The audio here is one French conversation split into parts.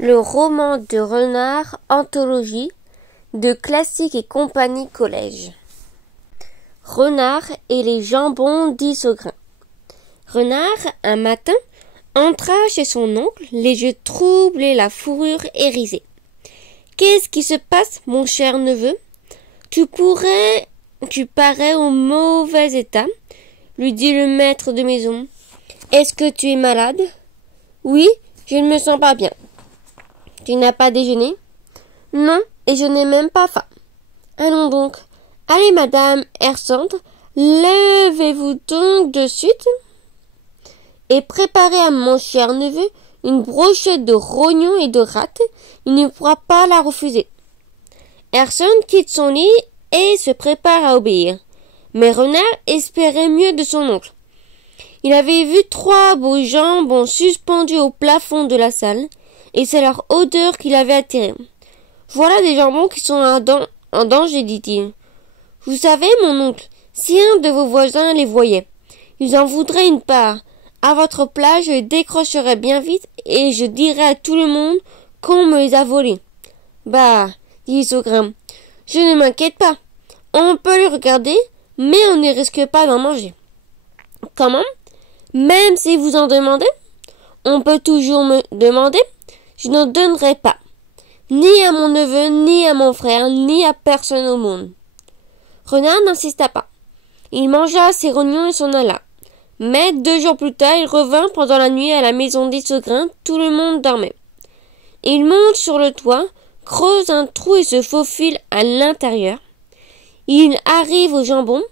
Le roman de Renard, anthologie, de Classique et Compagnie Collège. Renard et les jambons d'Issograin. Renard, un matin, entra chez son oncle, les yeux troubles et la fourrure hérissée. « Qu'est-ce qui se passe, mon cher neveu ? Tu parais au mauvais état, lui dit le maître de maison. Est-ce que tu es malade ? Oui, je ne me sens pas bien. Tu n'as pas déjeuné ? Non, et je n'ai même pas faim. Allons donc. Allez, madame Hersante, levez-vous donc de suite et préparez à mon cher neveu une brochette de rognons et de rate. Il ne pourra pas la refuser. Hersante quitte son lit et se prépare à obéir. Mais Renard espérait mieux de son oncle. Il avait vu 3 beaux jambons suspendus au plafond de la salle, et c'est leur odeur qui l'avait attiré. « Voilà des jambons qui sont en danger, dit-il. Vous savez, mon oncle, si un de vos voisins les voyait, ils en voudraient une part. À votre place, je les décrocherais bien vite, et je dirais à tout le monde qu'on me les a volés. »« Bah, dit Issograin, je ne m'inquiète pas. On peut les regarder, mais on ne risque pas d'en manger. »« Comment ? Même si vous en demandez ? On peut toujours me demander. Je n'en donnerai pas. Ni à mon neveu, ni à mon frère, ni à personne au monde. » Renard n'insista pas. Il mangea ses rognons et s'en alla. Mais 2 jours plus tard, il revint pendant la nuit à la maison d'Issograin. Tout le monde dormait. Il monte sur le toit, creuse un trou et se faufile à l'intérieur. Il arrive au jambon.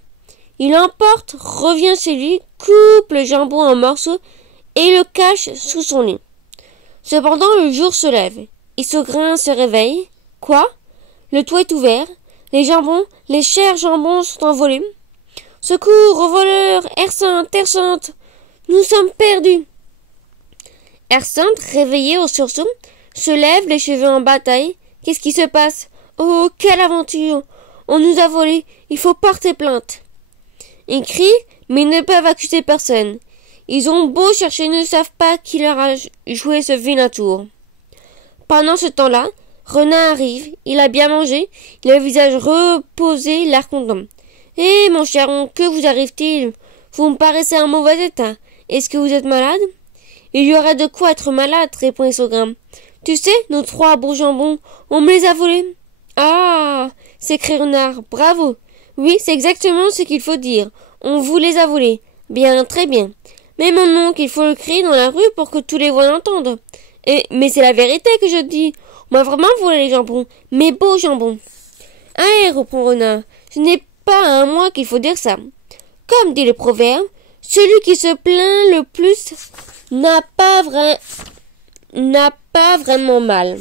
Il l'emporte, revient chez lui, coupe le jambon en morceaux et le cache sous son lit. Cependant, le jour se lève. Issograin se réveille. Quoi ? Le toit est ouvert. Les jambons, les chers jambons sont envolés. Secours aux voleurs ! Hersante, Hersante ! Nous sommes perdus ! Hersante, réveillée au sursaut, se lève, les cheveux en bataille. Qu'est-ce qui se passe ? Oh, quelle aventure ! On nous a volés. Il faut porter plainte. Ils crient, mais ils ne peuvent accuser personne. Ils ont beau chercher, ils ne savent pas qui leur a joué ce vilain tour. Pendant ce temps-là, Renard arrive, il a bien mangé, il a le visage reposé, l'air content. « Eh, mon cher oncle, que vous arrive-t-il ? Vous me paraissez en mauvais état. Est-ce que vous êtes malade ? » « Il y aurait de quoi être malade, répond Issograin. Tu sais, nos 3 beaux jambons, on me les a volés. »« Ah !» s'écrie Renard, « bravo ! Oui, c'est exactement ce qu'il faut dire. On vous les a volés. Bien, très bien. Mais mon oncle, il faut le crier dans la rue pour que tous les voix l'entendent. Mais c'est la vérité que je dis. On m'a vraiment volé les jambons, mes beaux jambons. »« Allez, reprend Renard, ce n'est pas à moi qu'il faut dire ça. Comme dit le proverbe, celui qui se plaint le plus n'a pas vraiment mal.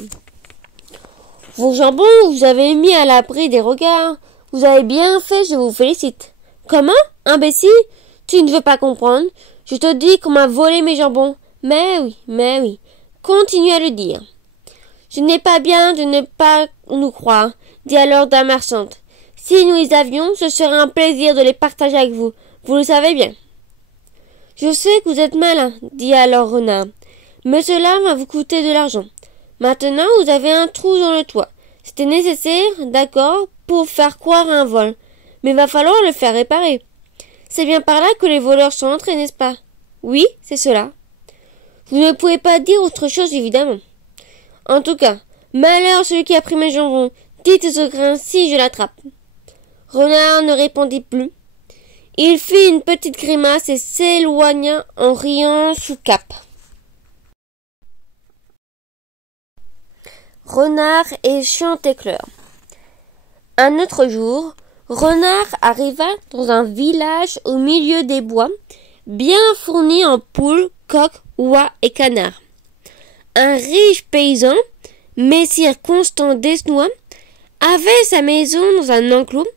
Vos jambons, vous avez mis à l'abri des regards. Vous avez bien fait, je vous félicite. Comment, imbécile ? Tu ne veux pas comprendre. Je te dis qu'on m'a volé mes jambons. Mais oui. Continue à le dire. Je n'ai pas bien de ne pas nous croire, dit alors Dame Hersante. Si nous les avions, ce serait un plaisir de les partager avec vous. Vous le savez bien. Je sais que vous êtes malin, dit alors Renard. Mais cela va vous coûter de l'argent. Maintenant, vous avez un trou dans le toit. C'était nécessaire, d'accord, pour faire croire à un vol. Mais il va falloir le faire réparer. C'est bien par là que les voleurs sont entrés, n'est-ce pas ? Oui, c'est cela. Vous ne pouvez pas dire autre chose, évidemment. En tout cas, malheur à celui qui a pris mes jambons. Dites Issograin si je l'attrape. Renard ne répondit plus. Il fit une petite grimace et s'éloigna en riant sous cape. Renard et Chanticleer. Un autre jour, Renard arriva dans un village au milieu des bois, bien fourni en poules, coqs, oies et canards. Un riche paysan, messire Constant Desnois, avait sa maison dans un enclos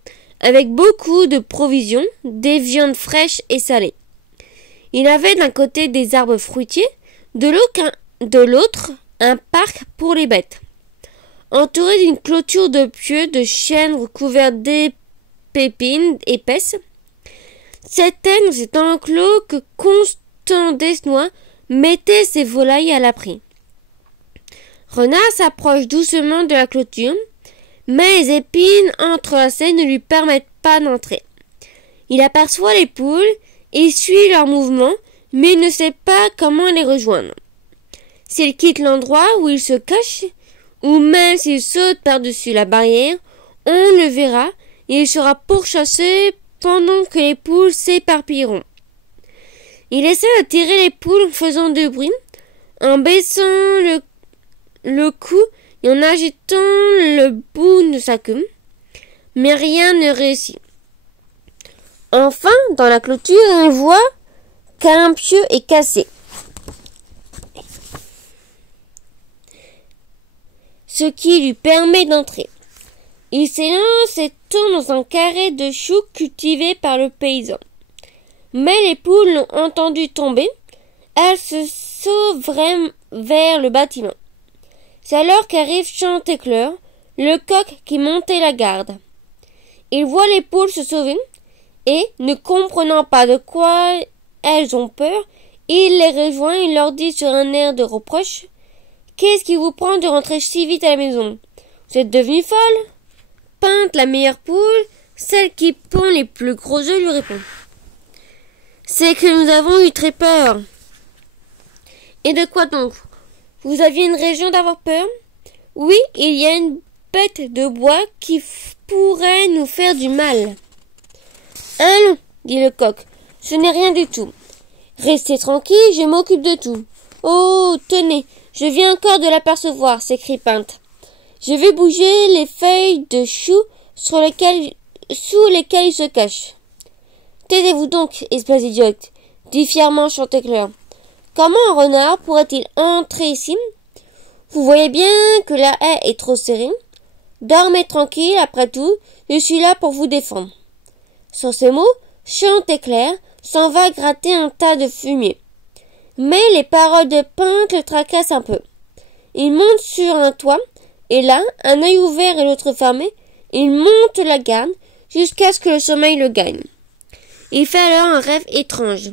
avec beaucoup de provisions, des viandes fraîches et salées. Il avait d'un côté des arbres fruitiers, de l'autre un parc pour les bêtes, entouré d'une clôture de pieux de chêne recouverte d'épines épaisses. C'était dans cet enclos que Constant Desnois mettait ses volailles à l'abri. Renard s'approche doucement de la clôture, mais les épines entrelacées ne lui permettent pas d'entrer. Il aperçoit les poules et suit leurs mouvements, mais il ne sait pas comment les rejoindre. S'il quitte l'endroit où il se cache, ou même s'il saute par-dessus la barrière, on le verra et il sera pourchassé pendant que les poules s'éparpilleront. Il essaie d'attirer les poules en faisant du bruit, en baissant le cou et en agitant le bout de sa queue, mais rien ne réussit. Enfin, dans la clôture, il voit qu'un pieu est cassé. Ce qui lui permet d'entrer. Il s'élance et tourne dans un carré de choux cultivé par le paysan. Mais les poules l'ont entendu tomber. Elles se sauvent vers le bâtiment. C'est alors qu'arrive Chanticleer, le coq qui montait la garde. Il voit les poules se sauver et, ne comprenant pas de quoi elles ont peur, il les rejoint et leur dit sur un air de reproche: « Qu'est-ce qui vous prend de rentrer si vite à la maison? Vous êtes devenue folle ?» Pinte, la meilleure poule, celle qui pond les plus gros œufs, lui répond: « C'est que nous avons eu très peur. »« Et de quoi donc? Vous aviez une raison d'avoir peur? »« Oui, il y a une bête de bois qui pourrait nous faire du mal. »« Allons, dit le coq, ce n'est rien du tout. Restez tranquille, je m'occupe de tout. »« Oh, tenez, je viens encore de l'apercevoir, s'écrie Pinte. Je vais bouger les feuilles de chou sous lesquelles il se cache. »« Taisez-vous donc, espèce d'idiote, dit fièrement Chanticleer. Comment un renard pourrait-il entrer ici? Vous voyez bien que la haie est trop serrée. Dormez tranquille, après tout, je suis là pour vous défendre. » Sur ces mots, Chanticleer s'en va gratter un tas de fumier. Mais les paroles de Pinte le tracassent un peu. Il monte sur un toit, et là, un œil ouvert et l'autre fermé, il monte la garde jusqu'à ce que le sommeil le gagne. Il fait alors un rêve étrange.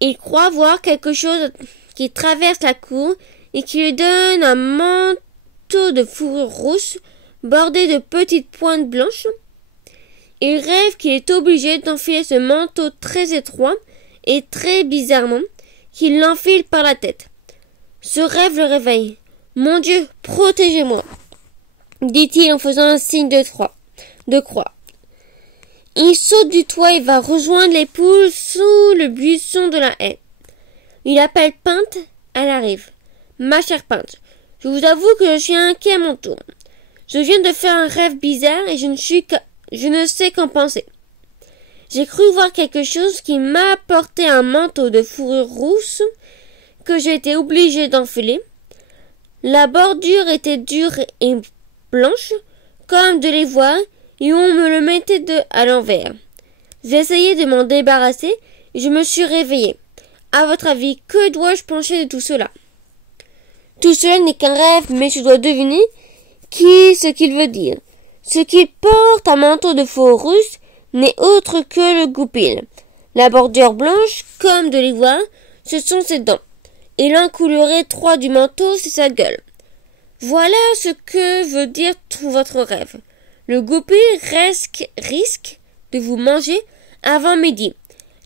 Il croit voir quelque chose qui traverse la cour et qui lui donne un manteau de fourrure rousse bordé de petites pointes blanches. Il rêve qu'il est obligé d'enfiler ce manteau très étroit et très bizarrement qu'il l'enfile par la tête. Ce rêve le réveille. « Mon Dieu, protégez-moi » dit-il en faisant un signe de croix. Il saute du toit et va rejoindre les poules sous le buisson de la haie. Il appelle Pinte, elle arrive. « Ma chère Pinte, je vous avoue que je suis inquiet à mon tour. Je viens de faire un rêve bizarre et je ne sais qu'en penser. J'ai cru voir quelque chose qui m'a apporté un manteau de fourrure rousse que j'ai été obligé d'enfiler. La bordure était dure et blanche, comme de l'ivoire, et on me le mettait à l'envers. J'ai essayé de m'en débarrasser et je me suis réveillé. À votre avis, que dois-je penser de tout cela? Tout cela n'est qu'un rêve, mais je dois deviner ce qu'il veut dire. Ce qu'il porte un manteau de fourrure rousse n'est autre que le goupil. La bordure blanche, comme de l'ivoire, ce sont ses dents. Et l'encouleur étroit du manteau, c'est sa gueule. Voilà ce que veut dire tout votre rêve. Le goupil risque de vous manger avant midi.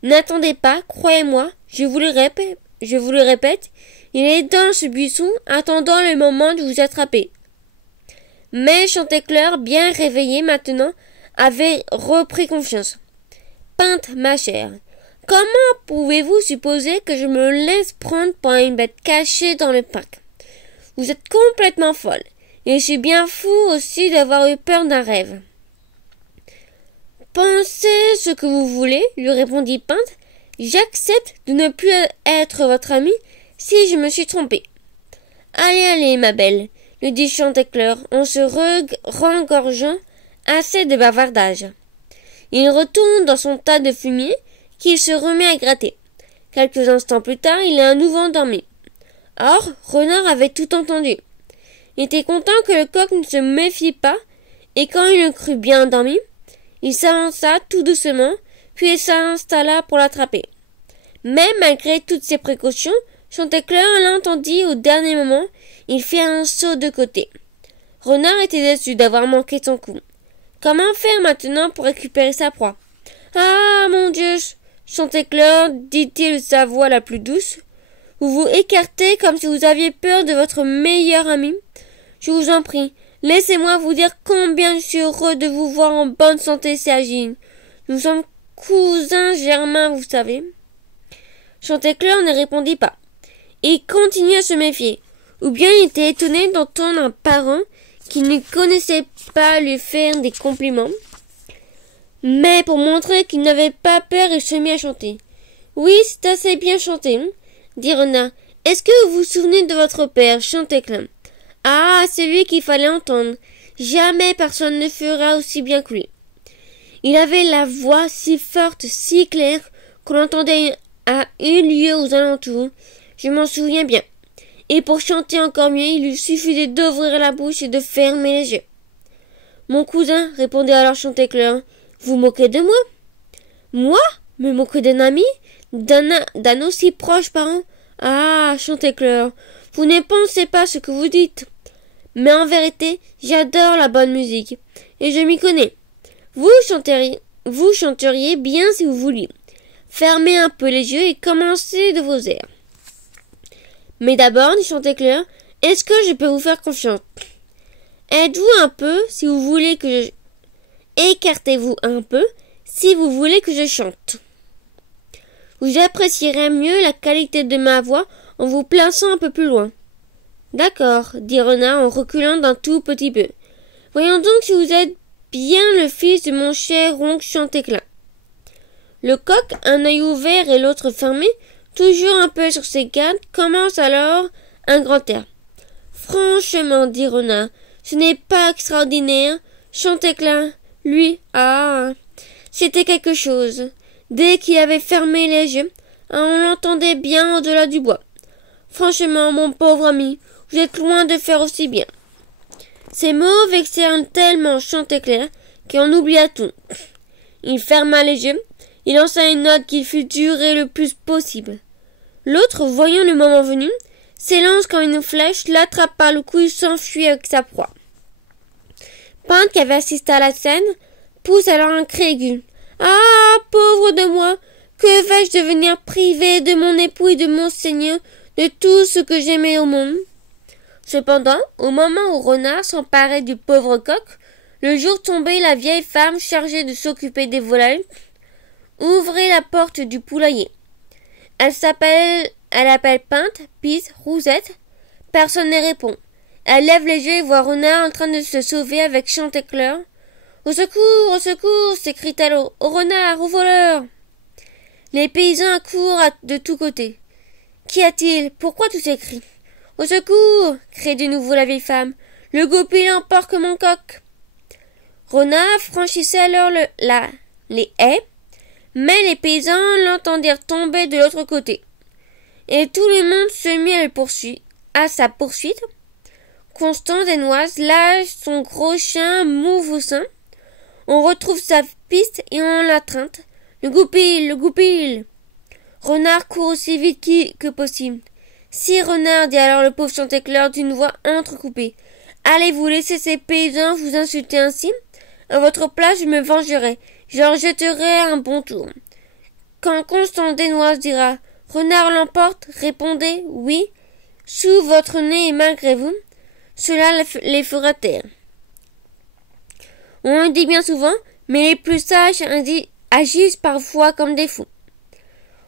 N'attendez pas, croyez-moi, je vous le répète, il est dans ce buisson, attendant le moment de vous attraper. Mais Chanticleer, bien réveillé maintenant, avait repris confiance. Pinte, ma chère, comment pouvez-vous supposer que je me laisse prendre par une bête cachée dans le parc? Vous êtes complètement folle, et je suis bien fou aussi d'avoir eu peur d'un rêve. Pensez ce que vous voulez, lui répondit Pinte. J'accepte de ne plus être votre ami si je me suis trompé. Allez, allez, ma belle, lui dit Chanticleer en se rengorgeant assez de bavardage. Il retourne dans son tas de fumier qu'il se remet à gratter. Quelques instants plus tard, il est à nouveau endormi. Or, Renard avait tout entendu. Il était content que le coq ne se méfie pas, et quand il le crut bien endormi, il s'avança tout doucement, puis il s'installa pour l'attraper. Mais malgré toutes ces précautions, Chantecler l'entendit au dernier moment. Il fit un saut de côté. Renard était déçu d'avoir manqué son coup. Comment faire maintenant pour récupérer sa proie? Ah, mon Dieu! Chantecler, dit-il de sa voix la plus douce. Vous vous écartez comme si vous aviez peur de votre meilleur ami. Je vous en prie, laissez-moi vous dire combien je suis heureux de vous voir en bonne santé, Ségine. Nous sommes cousins germains, vous savez. Chantecler ne répondit pas. Il continuait à se méfier. Ou bien il était étonné d'entendre un parent qui ne connaissait pas lui faire des compliments. Mais pour montrer qu'il n'avait pas peur, il se mit à chanter. Oui, c'est assez bien chanté, dit Renard. Est-ce que vous vous souvenez de votre père, Chantecler? Ah, c'est lui qu'il fallait entendre. Jamais personne ne fera aussi bien que lui. Il avait la voix si forte, si claire, qu'on l'entendait à 1 lieue aux alentours. Je m'en souviens bien. Et pour chanter encore mieux, il lui suffisait d'ouvrir la bouche et de fermer les yeux. Mon cousin, répondit alors Chantecler, vous moquez de moi? Moi? Me moquer d'un ami? D'un aussi proche parent? Ah, Chantecler, vous ne pensez pas ce que vous dites. Mais en vérité, j'adore la bonne musique, et je m'y connais. Vous chanteriez bien si vous vouliez. Fermez un peu les yeux et commencez de vos airs. Mais d'abord, dit Chantecler, est-ce que je peux vous faire confiance? Aidez-vous un peu si vous voulez que je... Écartez-vous un peu si vous voulez que je chante. Vous apprécierez mieux la qualité de ma voix en vous plaçant un peu plus loin. D'accord, dit Renard en reculant d'un tout petit peu. Voyons donc si vous êtes bien le fils de mon cher oncle Chantecler. Le coq, un œil ouvert et l'autre fermé, toujours un peu sur ses gardes, commence alors un grand air. Franchement, dit Renard, ce n'est pas extraordinaire. Chantecler, lui, ah, c'était quelque chose. Dès qu'il avait fermé les yeux, on l'entendait bien au-delà du bois. Franchement, mon pauvre ami, vous êtes loin de faire aussi bien. Ces mots vexèrent tellement Chantecler qu'il en oublia tout. Il ferma les yeux, il lança une note qui fut durer le plus possible. L'autre, voyant le moment venu, s'élance comme une flèche, l'attrapa le cou et s'enfuit avec sa proie. Pinte, qui avait assisté à la scène, pousse alors un cri aigu. Ah, pauvre de moi! Que vais-je devenir privé de mon époux et de mon seigneur, de tout ce que j'aimais au monde? Cependant, au moment où Renard s'emparait du pauvre coq, le jour tombé, la vieille femme chargée de s'occuper des volailles ouvrit la porte du poulailler. Elle appelle Pinte, Pisse, Rousette. Personne ne répond. Elle lève les yeux et voit Renard en train de se sauver avec Chantecler. Au secours, s'écrie-t-elle au renard, au voleur. Les paysans accourent de tous côtés. Qu'y a-t-il? Pourquoi tous ces cris? Au secours, crie de nouveau la vieille femme. Le goupil emporte mon coq. Renard franchissait alors les haies, mais les paysans l'entendirent tomber de l'autre côté. Et tout le monde se mit à sa poursuite. Constance Desnoises lâche son gros chien Mouvoussin. On retrouve sa piste et on l'atteinte. Le goupil. Renard court aussi vite que possible. Si, Renard, dit alors le pauvre Chantecler d'une voix entrecoupée. Allez-vous laisser ces paysans vous insulter ainsi? À votre place, je me vengerai. J'en jetterai un bon tour. Quand Constance Desnoises dira Renard l'emporte, répondez oui, sous votre nez et malgré vous. Cela les fera taire. On le dit bien souvent, mais les plus sages agissent parfois comme des fous.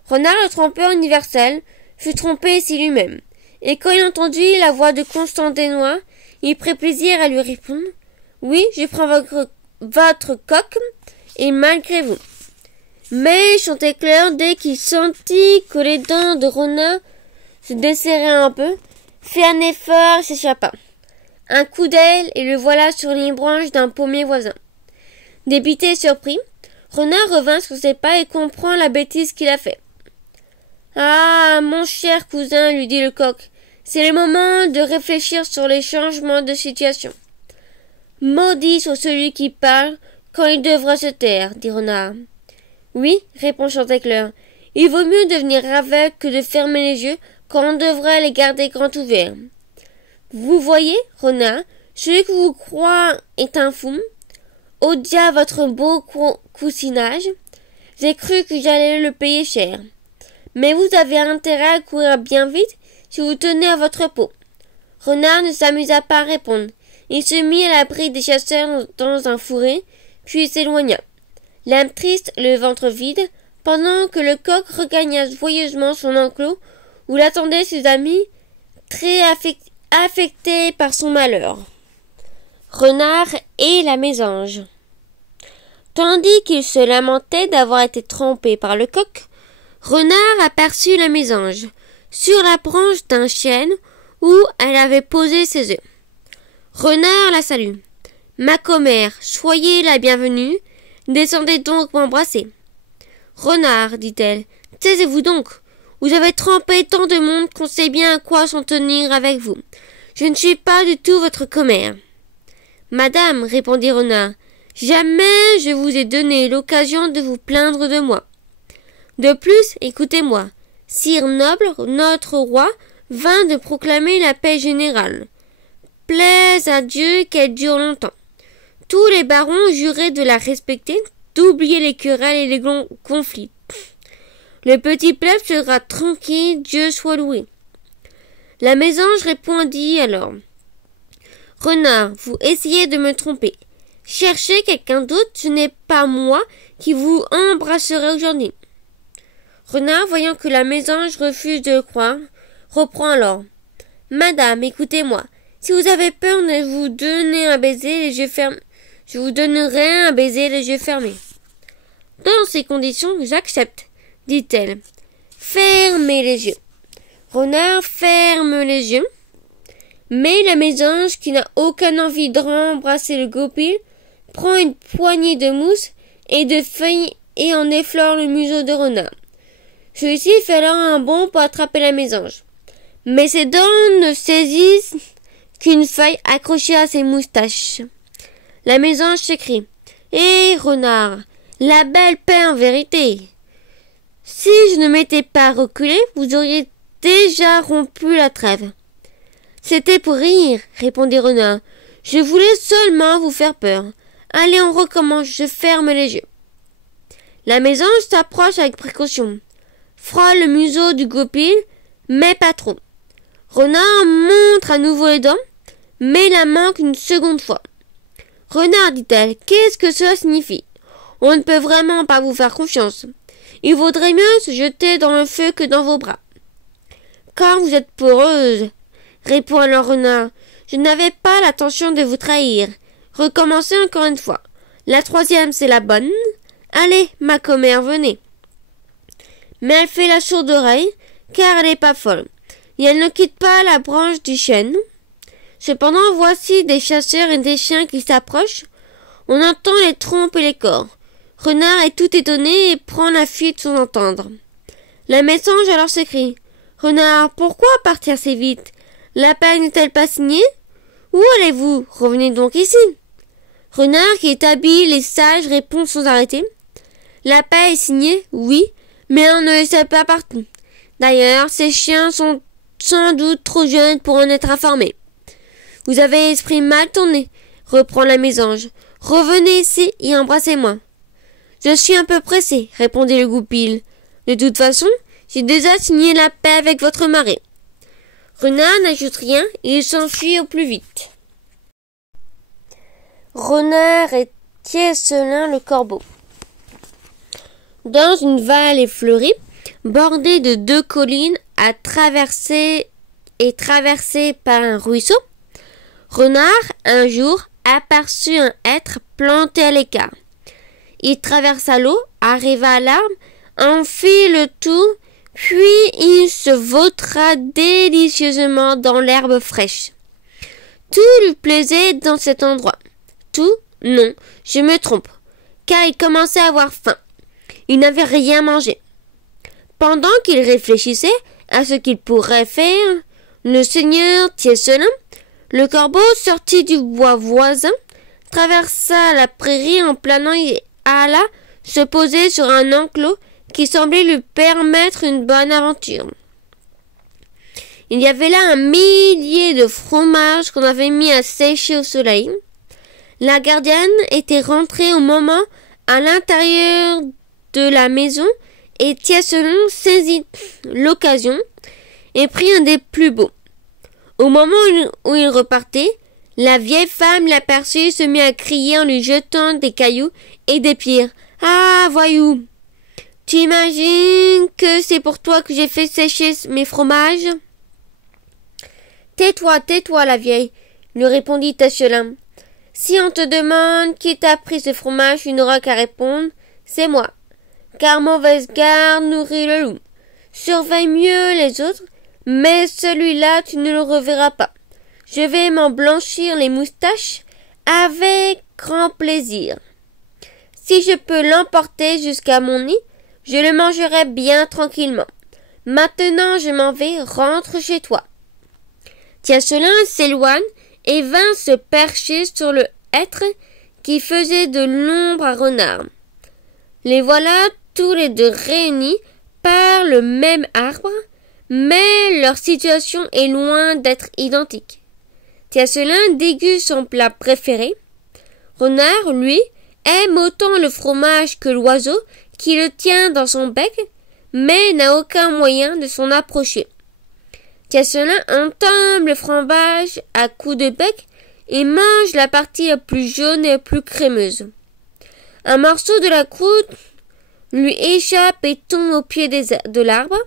Renard, le trompeur universel, fut trompé ici lui-même, et quand il entendit la voix de Constance Desnoises, il prit plaisir à lui répondre « Oui, je prends votre coq, et malgré vous. » Mais Chantecler, dès qu'il sentit que les dents de Renard se desserraient un peu, fit un effort et s'échappa. Un coup d'aile, et le voilà sur les branches d'un pommier voisin. Dépité et surpris, Renard revint sur ses pas et comprend la bêtise qu'il a faite. « Ah, mon cher cousin, lui dit le coq, c'est le moment de réfléchir sur les changements de situation. Maudit soit celui qui parle quand il devra se taire, dit Renard. Oui, répond Chantecler, il vaut mieux devenir aveugle que de fermer les yeux quand on devrait les garder grand ouverts. Vous voyez, renard, celui que vous croyez est un fou. Au diable votre beau coussinage. J'ai cru que j'allais le payer cher. Mais vous avez intérêt à courir bien vite si vous tenez à votre peau. Renard ne s'amusa pas à répondre. Il se mit à l'abri des chasseurs dans un fourré, puis s'éloigna, l'âme triste, le ventre vide, pendant que le coq regagna joyeusement son enclos où l'attendaient ses amis, très affectés par son malheur. Renard et la mésange. Tandis qu'il se lamentait d'avoir été trompé par le coq, Renard aperçut la mésange, sur la branche d'un chêne où elle avait posé ses œufs. Renard la salue. Ma commère, soyez la bienvenue, descendez donc m'embrasser. Renard, dit-elle, taisez-vous donc. Vous avez trompé tant de monde qu'on sait bien à quoi s'en tenir avec vous. Je ne suis pas du tout votre commère. Madame, répondit Renard, jamais je vous ai donné l'occasion de vous plaindre de moi. De plus, écoutez-moi, sire noble, notre roi vint de proclamer la paix générale. Plaise à Dieu qu'elle dure longtemps. Tous les barons juraient de la respecter, d'oublier les querelles et les conflits. Le petit peuple sera tranquille, Dieu soit loué. La mésange répondit alors. Renard, vous essayez de me tromper. Cherchez quelqu'un d'autre, ce n'est pas moi qui vous embrasserai aujourd'hui. Renard, voyant que la mésange refuse de le croire, reprend alors. Madame, écoutez-moi. Si vous avez peur de vous donner un baiser les yeux fermés, je vous donnerai un baiser les yeux fermés. Dans ces conditions, j'accepte, dit-elle. Fermez les yeux. Renard ferme les yeux, mais la mésange, qui n'a aucune envie de rembrasser le goupil, prend une poignée de mousse et de feuilles et en effleure le museau de Renard. Celui-ci fait alors un bond pour attraper la mésange. Mais ses dents ne saisissent qu'une feuille accrochée à ses moustaches. La mésange s'écrie. Eh, Renard, la belle paix en vérité. Si je ne m'étais pas reculé, vous auriez déjà rompu la trêve. C'était pour rire, répondit Renard. Je voulais seulement vous faire peur. Allez, on recommence, je ferme les yeux. La mésange s'approche avec précaution. Frôle le museau du goupil, mais pas trop. Renard montre à nouveau les dents, mais la manque une seconde fois. Renard, dit-elle, qu'est-ce que cela signifie? On ne peut vraiment pas vous faire confiance. Il vaudrait mieux se jeter dans le feu que dans vos bras. Quand vous êtes peureuse, répond alors Renard, je n'avais pas l'intention de vous trahir. Recommencez encore une fois. La troisième, c'est la bonne. Allez, ma commère, venez. Mais elle fait la sourde oreille, car elle n'est pas folle, et elle ne quitte pas la branche du chêne. Cependant, voici des chasseurs et des chiens qui s'approchent. On entend les trompes et les cors. Renard est tout étonné et prend la fuite sans entendre. La mésange alors s'écrie. Renard, pourquoi partir si vite? La paix n'est-elle pas signée? Où allez-vous? Revenez donc ici. Renard, qui est habile et sage, répond sans arrêter. La paix est signée, oui, mais on ne le sait pas partout. D'ailleurs, ces chiens sont sans doute trop jeunes pour en être informés. Vous avez l'esprit mal tourné, reprend la mésange. Revenez ici et embrassez-moi. Je suis un peu pressé, répondit le goupil. De toute façon, j'ai déjà signé la paix avec votre mari. Renard n'ajoute rien et il s'enfuit au plus vite. Renard et Tiercelin le corbeau. Dans une vallée fleurie, bordée de deux collines traversée par un ruisseau, Renard, un jour, aperçut un hêtre planté à l'écart. Il traversa l'eau, arriva à l'arbre, en fit le tour, puis il se vautra délicieusement dans l'herbe fraîche. Tout lui plaisait dans cet endroit. Tout? Non, je me trompe, car il commençait à avoir faim. Il n'avait rien mangé. Pendant qu'il réfléchissait à ce qu'il pourrait faire, le seigneur Tiercelin, le corbeau, sortit du bois voisin, traversa la prairie en planant et alla se poser sur un enclos qui semblait lui permettre une bonne aventure. Il y avait là un millier de fromages qu'on avait mis à sécher au soleil. La gardienne était rentrée au moment à l'intérieur de la maison et Tiasselon saisit l'occasion et prit un des plus beaux. Au moment où il repartait, la vieille femme l'aperçut, se mit à crier en lui jetant des cailloux et des pierres. « Ah, voyou, tu imagines que c'est pour toi que j'ai fait sécher mes fromages ?» « Tais-toi, la vieille, » lui répondit Tiasselon. « Si on te demande qui t'a pris ce fromage, tu n'auras qu'à répondre, c'est moi. Car mauvaise garde nourrit le loup. Surveille mieux les autres, mais celui-là tu ne le reverras pas. Je vais m'en blanchir les moustaches avec grand plaisir. Si je peux l'emporter jusqu'à mon nid, je le mangerai bien tranquillement. Maintenant je m'en vais, rentre chez toi. » Tiasselon s'éloigne et vint se percher sur le hêtre qui faisait de l'ombre à Renard. Les voilà tous les deux réunis par le même arbre, mais leur situation est loin d'être identique. Tiasselon déguste son plat préféré. Renard, lui, aime autant le fromage que l'oiseau qui le tient dans son bec, mais n'a aucun moyen de s'en approcher. Tiasselon entame le fromage à coups de bec et mange la partie la plus jaune et la plus crémeuse. Un morceau de la croûte lui échappe et tombe au pied de l'arbre.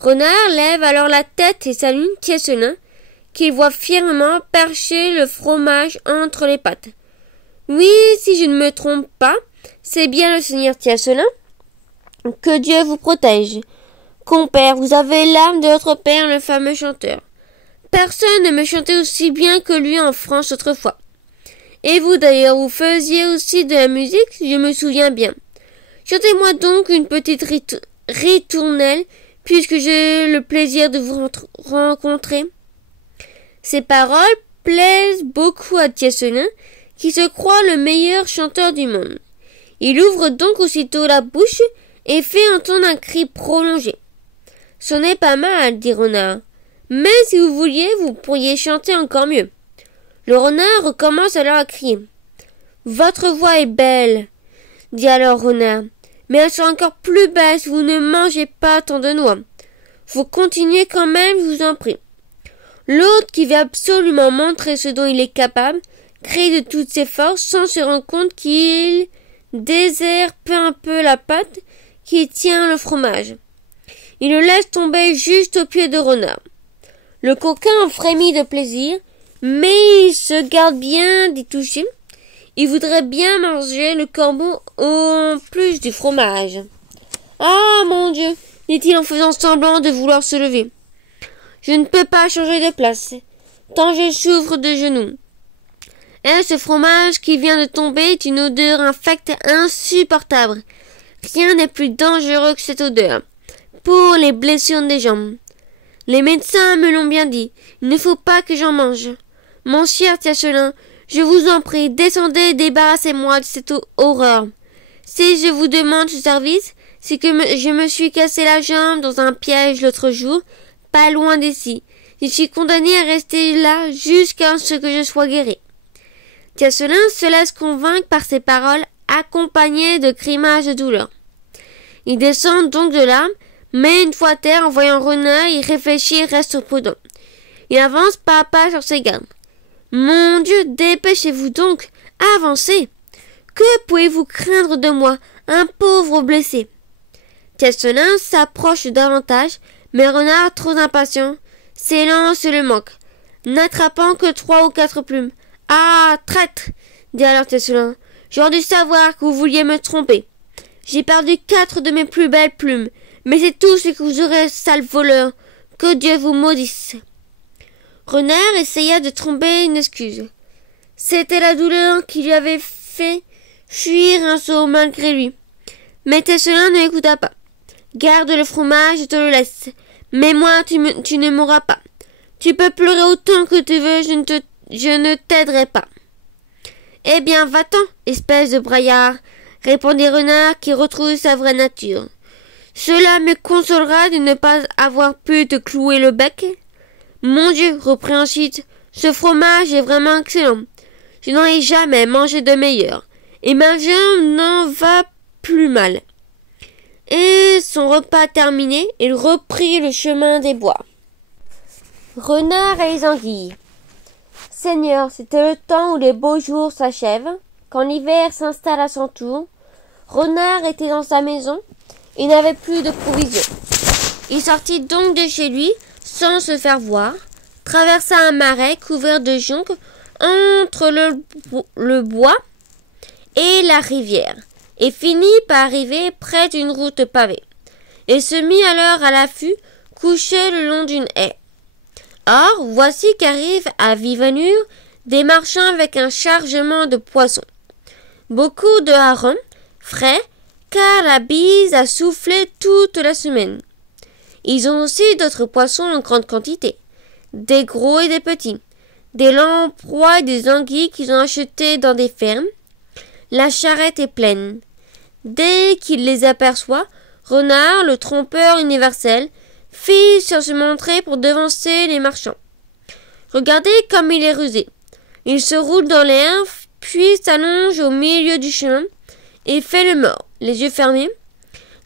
Renard lève alors la tête et salue Tiasselon, qu'il voit fièrement percher le fromage entre les pattes. « Oui, si je ne me trompe pas, c'est bien le seigneur Tiasselon. Que Dieu vous protège. Compère, vous avez l'âme de votre père, le fameux chanteur. Personne ne me chantait aussi bien que lui en France autrefois. Et vous d'ailleurs, vous faisiez aussi de la musique, je me souviens bien. Chantez-moi donc une petite ritournelle, puisque j'ai le plaisir de vous rencontrer. » Ces paroles plaisent beaucoup à Tiasselon, qui se croit le meilleur chanteur du monde. Il ouvre donc aussitôt la bouche et fait entendre un cri prolongé. « Ce n'est pas mal, dit Renard. Mais si vous vouliez, vous pourriez chanter encore mieux. » Le renard recommence alors à crier. « Votre voix est belle, dit alors Renard. Mais elle sera encore plus belle si vous ne mangez pas tant de noix. Vous continuez quand même, je vous en prie. » L'autre, qui veut absolument montrer ce dont il est capable, crie de toutes ses forces sans se rendre compte qu'il dessert peu à peu la pâte qui tient le fromage. Il le laisse tomber juste au pied de Renard. Le coquin en frémit de plaisir, mais il se garde bien d'y toucher. Il voudrait bien manger le corbeau en plus du fromage. « Ah, mon Dieu !» dit-il en faisant semblant de vouloir se lever. « Je ne peux pas changer de place, tant je souffre de genoux. Et ce fromage qui vient de tomber est une odeur infecte insupportable. Rien n'est plus dangereux que cette odeur, pour les blessures des jambes. Les médecins me l'ont bien dit, il ne faut pas que j'en mange. Mon cher Tiasselon, je vous en prie, descendez et débarrassez-moi de cette horreur. Si je vous demande ce service, c'est que je me suis cassé la jambe dans un piège l'autre jour, pas loin d'ici. Je suis condamné à rester là jusqu'à ce que je sois guéri. » Tiasselon se laisse convaincre par ces paroles accompagnées de grimaces de douleur. Il descend donc de là, mais une fois à terre, en voyant Renard, il réfléchit et reste prudent. Il avance pas à pas sur ses gardes. « Mon Dieu, dépêchez-vous donc, avancez. Que pouvez-vous craindre de moi, un pauvre blessé ?» Tiasselon s'approche davantage, mais Renard, trop impatient, s'élance et le manque, n'attrapant que 3 ou 4 plumes. « Ah, traître !» dit alors Tiasselon. « J'aurais dû savoir que vous vouliez me tromper. J'ai perdu 4 de mes plus belles plumes, mais c'est tout ce que vous aurez, sale voleur. Que Dieu vous maudisse. » Renard essaya de trouver une excuse. C'était la douleur qui lui avait fait fuir un saut malgré lui. Mais Tiasselon ne l'écouta pas. « Garde le fromage, je te le laisse. Mais moi, tu ne mourras pas. Tu peux pleurer autant que tu veux, je ne t'aiderai pas. »« Eh bien, va-t'en, espèce de braillard, » répondit Renard qui retrouve sa vraie nature. Cela me consolera de ne pas avoir pu te clouer le bec. Mon Dieu, reprit ensuite, ce fromage est vraiment excellent. Je n'en ai jamais mangé de meilleur, et ma viande n'en va plus mal. Et son repas terminé, il reprit le chemin des bois. Renard et les anguilles. Seigneur, c'était le temps où les beaux jours s'achèvent, quand l'hiver s'installe à son tour. Renard était dans sa maison, il n'avait plus de provisions. Il sortit donc de chez lui, sans se faire voir, traversa un marais couvert de joncs entre le bois et la rivière, et finit par arriver près d'une route pavée, et se mit alors à l'affût, couché le long d'une haie. Or, voici qu'arrivent à vive allure des marchands avec un chargement de poissons. Beaucoup de harengs, frais, car la bise a soufflé toute la semaine. Ils ont aussi d'autres poissons en grande quantité, des gros et des petits, des lamproies et des anguilles qu'ils ont achetés dans des fermes. La charrette est pleine. Dès qu'il les aperçoit, Renard, le trompeur universel, fit sur se montrer pour devancer les marchands. Regardez comme il est rusé. Il se roule dans l'air, puis s'allonge au milieu du chemin et fait le mort, les yeux fermés,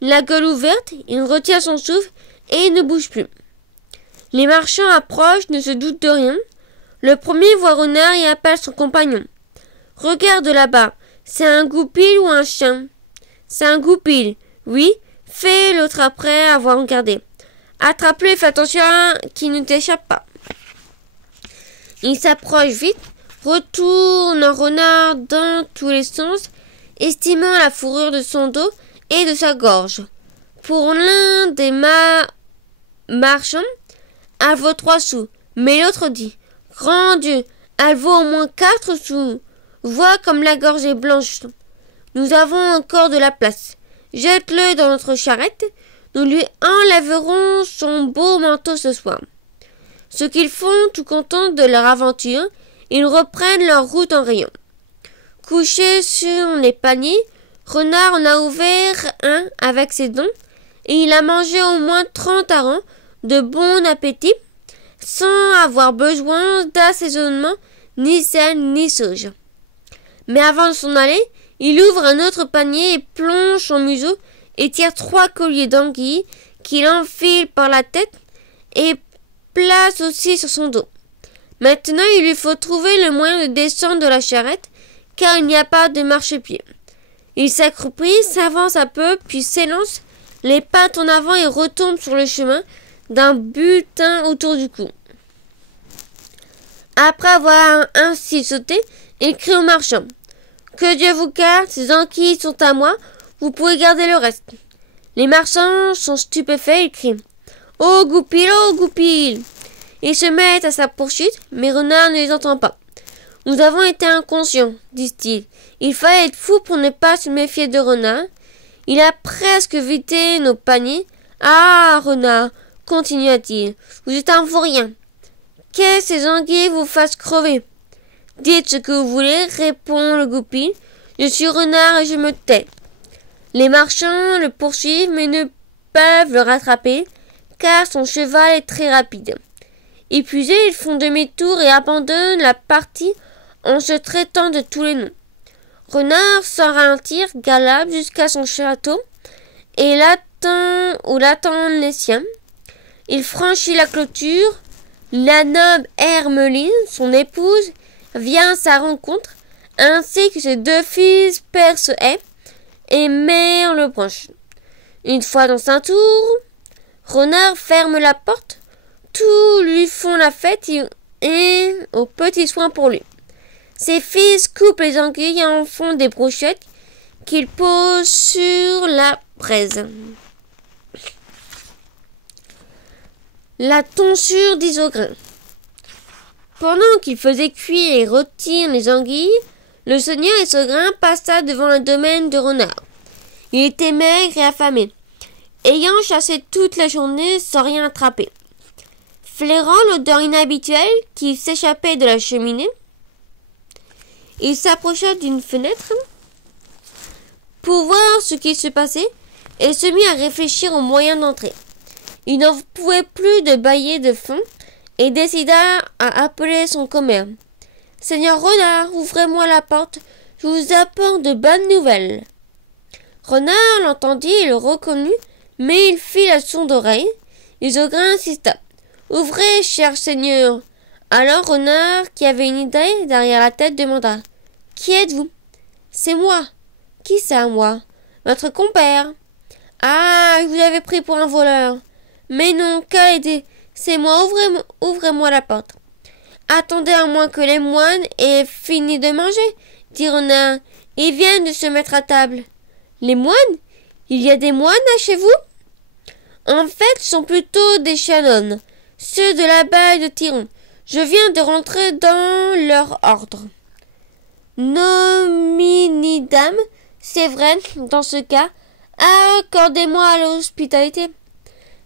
la gueule ouverte, il retient son souffle et ne bouge plus. Les marchands approchent, ne se doutent de rien. Le premier voit Renard et appelle son compagnon. « Regarde là-bas, c'est un goupil ou un chien ?»« C'est un goupil, oui, fait l'autre après avoir regardé. Attrape-le et fais attention qu'il ne t'échappe pas. » Il s'approche vite, retourne en renard dans tous les sens, estimant la fourrure de son dos et de sa gorge. Pour l'un des marchands, elle vaut 3 sous, mais l'autre dit « Grand Dieu, elle vaut au moins 4 sous. Vois comme la gorge est blanche. Nous avons encore de la place. Jette-le dans notre charrette. Nous lui enlèverons son beau manteau ce soir. » Ce qu'ils font, tout contents de leur aventure, ils reprennent leur route en riant. Couché sur les paniers, Renard en a ouvert un avec ses dents, et il a mangé au moins 30 harengs de bon appétit, sans avoir besoin d'assaisonnement, ni sel, ni sauge. Mais avant de s'en aller, il ouvre un autre panier et plonge son museau et tire 3 colliers d'anguilles qu'il enfile par la tête et place aussi sur son dos. Maintenant, il lui faut trouver le moyen de descendre de la charrette, car il n'y a pas de marchepied. Il s'accroupit, s'avance un peu, puis s'élance, les pattes en avant et retombe sur le chemin d'un butin autour du cou. Après avoir ainsi sauté, il crie au marchand. « Que Dieu vous garde, ces anguilles sont à moi, vous pouvez garder le reste. » Les marchands sont stupéfaits, ils crient. « Oh goupil, oh goupil !» Ils se mettent à sa poursuite, mais Renard ne les entend pas. « Nous avons été inconscients, disent-ils. Il fallait être fou pour ne pas se méfier de Renard. Il a presque vidé nos paniers. Ah, Renard, continua-t-il, vous êtes un vaurien. Que ces anguilles vous fassent crever. Dites ce que vous voulez, répond le goupil. Je suis Renard et je me tais. Les marchands le poursuivent, mais ne peuvent le rattraper, car son cheval est très rapide. Épuisés, ils font demi-tour et abandonnent la partie en se traitant de tous les noms. Renard, sans ralentir, galope jusqu'à son château et l'attendent les siens. Il franchit la clôture. La noble Hermeline, son épouse, vient à sa rencontre, ainsi que ses 2 fils percent haie et Merlebranche. Une fois dans son tour, Renard ferme la porte. Tous lui font la fête et aux petits soins pour lui. Ses fils coupent les anguilles et en font des brochettes qu'ils posent sur la braise. La tonsure d'Isogrin. Pendant qu'il faisait cuire et rôtir les anguilles, le seigneur Isogrin passa devant le domaine de Renard. Il était maigre et affamé, ayant chassé toute la journée sans rien attraper. Flairant l'odeur inhabituelle qui s'échappait de la cheminée, il s'approcha d'une fenêtre pour voir ce qui se passait, et se mit à réfléchir aux moyens d'entrer. Il n'en pouvait plus de bâiller de faim et décida à appeler son commère. « Seigneur Renard, ouvrez-moi la porte, je vous apporte de bonnes nouvelles. » Renard l'entendit et le reconnut, mais il fit la sourde oreille. Isogrin insista. « Ouvrez, cher seigneur. » Alors Renard, qui avait une idée derrière la tête, demanda. « Qui êtes-vous ?»« C'est moi. »« Qui ça, moi ?»« Votre compère. »« Ah, je vous avais pris pour un voleur. »« Mais non, quelle idée. C'est moi, ouvrez-moi la porte. »« Attendez à moins que les moines aient fini de manger, dit Renard. Ils viennent de se mettre à table. »« Les moines? Il y a des moines là chez vous? » En fait, ce sont plutôt des chanoines, ceux de la baille de Tyron. Je viens de rentrer dans leur ordre. Nominidam, c'est vrai, dans ce cas, accordez-moi l'hospitalité.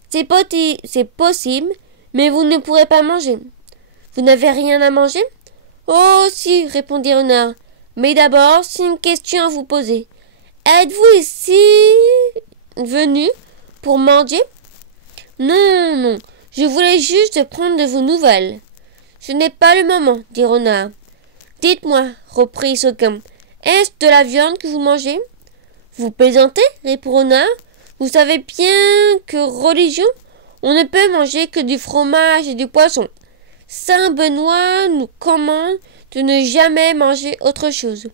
C'est possible, mais vous ne pourrez pas manger. Vous n'avez rien à manger? Oh, si, répondit Renard. Mais d'abord, c'est une question à vous poser. Êtes-vous ici venu pour manger? Non, non, je voulais juste prendre de vos nouvelles. Ce n'est pas le moment, dit Renard. Dites-moi, reprit Isogrin, est-ce de la viande que vous mangez? Vous plaisantez, répond Renard. Vous savez bien que religion, on ne peut manger que du fromage et du poisson. Saint Benoît nous commande de ne jamais manger autre chose.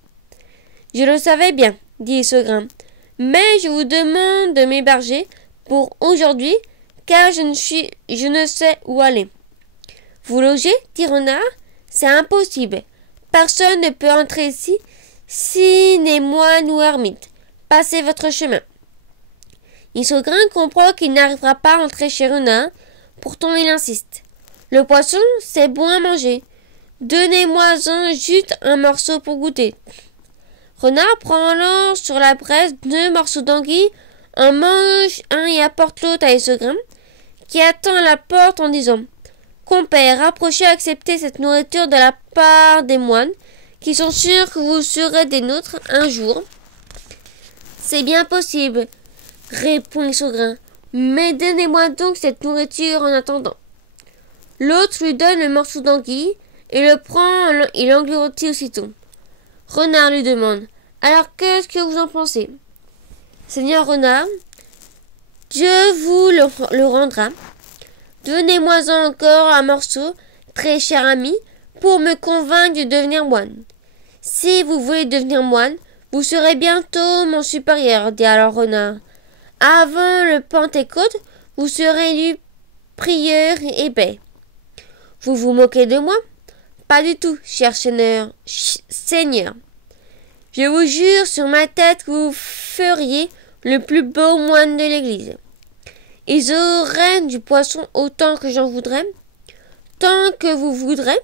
Je le savais bien, dit Isogrin, mais je vous demande de m'héberger pour aujourd'hui, car je ne sais où aller. Vous logez, dit Renard, c'est impossible. Personne ne peut entrer ici, si n'est moine ou ermite. Passez votre chemin. Isogrin comprend qu'il n'arrivera pas à entrer chez Renard, pourtant il insiste. Le poisson, c'est bon à manger. Donnez-moi-en juste un morceau pour goûter. Renard prend alors sur la braise 2 morceaux d'anguille, en mange un et apporte l'autre à Isogrin, qui attend à la porte en disant « Compère, approchez à accepter cette nourriture de la part des moines, qui sont sûrs que vous serez des nôtres un jour. »« C'est bien possible, répond Isogrin, mais donnez-moi donc cette nourriture en attendant. » L'autre lui donne le morceau d'anguille et le prend et l'engloutit aussitôt. Renard lui demande « Alors qu'est-ce que vous en pensez ?»« Seigneur Renard, Dieu vous le rendra. Donnez-moi encore un morceau, très cher ami, pour me convaincre de devenir moine. Si vous voulez devenir moine, vous serez bientôt mon supérieur, dit alors Renard. Avant le Pentecôte, vous serez élu prieur et paix. Vous vous moquez de moi? Pas du tout, cher Seigneur. Je vous jure sur ma tête que vous feriez le plus beau moine de l'Église. Ils auraient du poisson autant que j'en voudrais, tant que vous voudrez,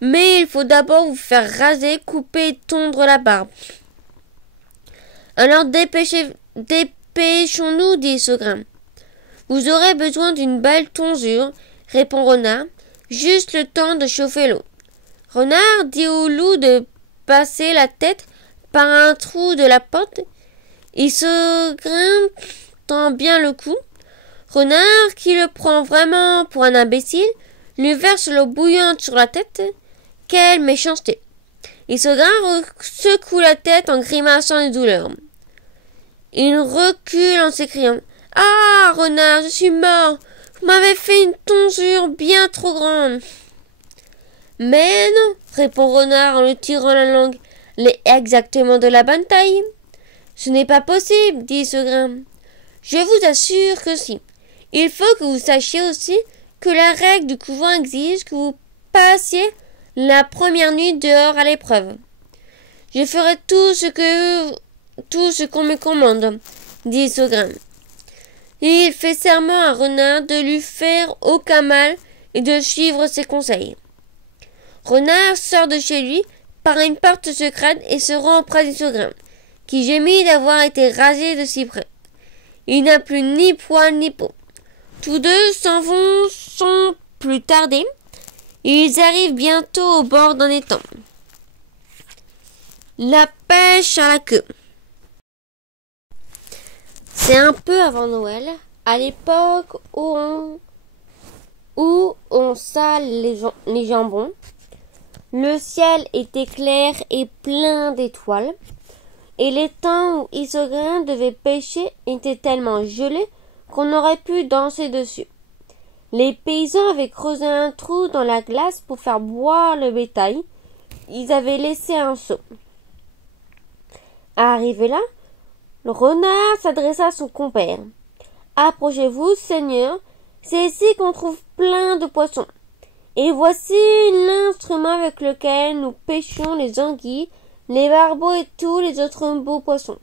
mais il faut d'abord vous faire raser, couper et tondre la barbe. Alors dépêchons-nous, dit Isogrin. Vous aurez besoin d'une belle tonsure, répond Renard, juste le temps de chauffer l'eau. Renard dit au loup de passer la tête par un trou de la porte. Isogrin tend bien le cou. Renard, qui le prend vraiment pour un imbécile, lui verse l'eau bouillante sur la tête. Quelle méchanceté! Isogrin secoue la tête en grimaçant de douleur. Il recule en s'écriant « Ah, Renard, je suis mort! Vous m'avez fait une tonsure bien trop grande !»« Mais non, répond Renard en lui tirant la langue, elle est exactement de la bonne taille. »« Ce n'est pas possible, dit Isogrin. Je vous assure que si. Il faut que vous sachiez aussi que la règle du couvent exige que vous passiez la première nuit dehors à l'épreuve. Je ferai tout ce qu'on me commande, dit Isogrin. Il fait serment à Renard de lui faire aucun mal et de suivre ses conseils. Renard sort de chez lui par une porte secrète et se rend auprès d'Isogrin, qui gémit d'avoir été rasé de si près. Il n'a plus ni poil ni peau. Tous deux s'en vont sans plus tarder. Ils arrivent bientôt au bord d'un étang. La pêche à la queue. C'est un peu avant Noël, à l'époque où on sale les jambons. Le ciel était clair et plein d'étoiles, et l'étang où Isogrin devait pêcher était tellement gelé qu'on aurait pu danser dessus. Les paysans avaient creusé un trou dans la glace pour faire boire le bétail. Ils avaient laissé un seau. Arrivé là, le renard s'adressa à son compère. « Approchez-vous, Seigneur, c'est ici qu'on trouve plein de poissons. Et voici l'instrument avec lequel nous pêchons les anguilles, les barbeaux et tous les autres beaux poissons. »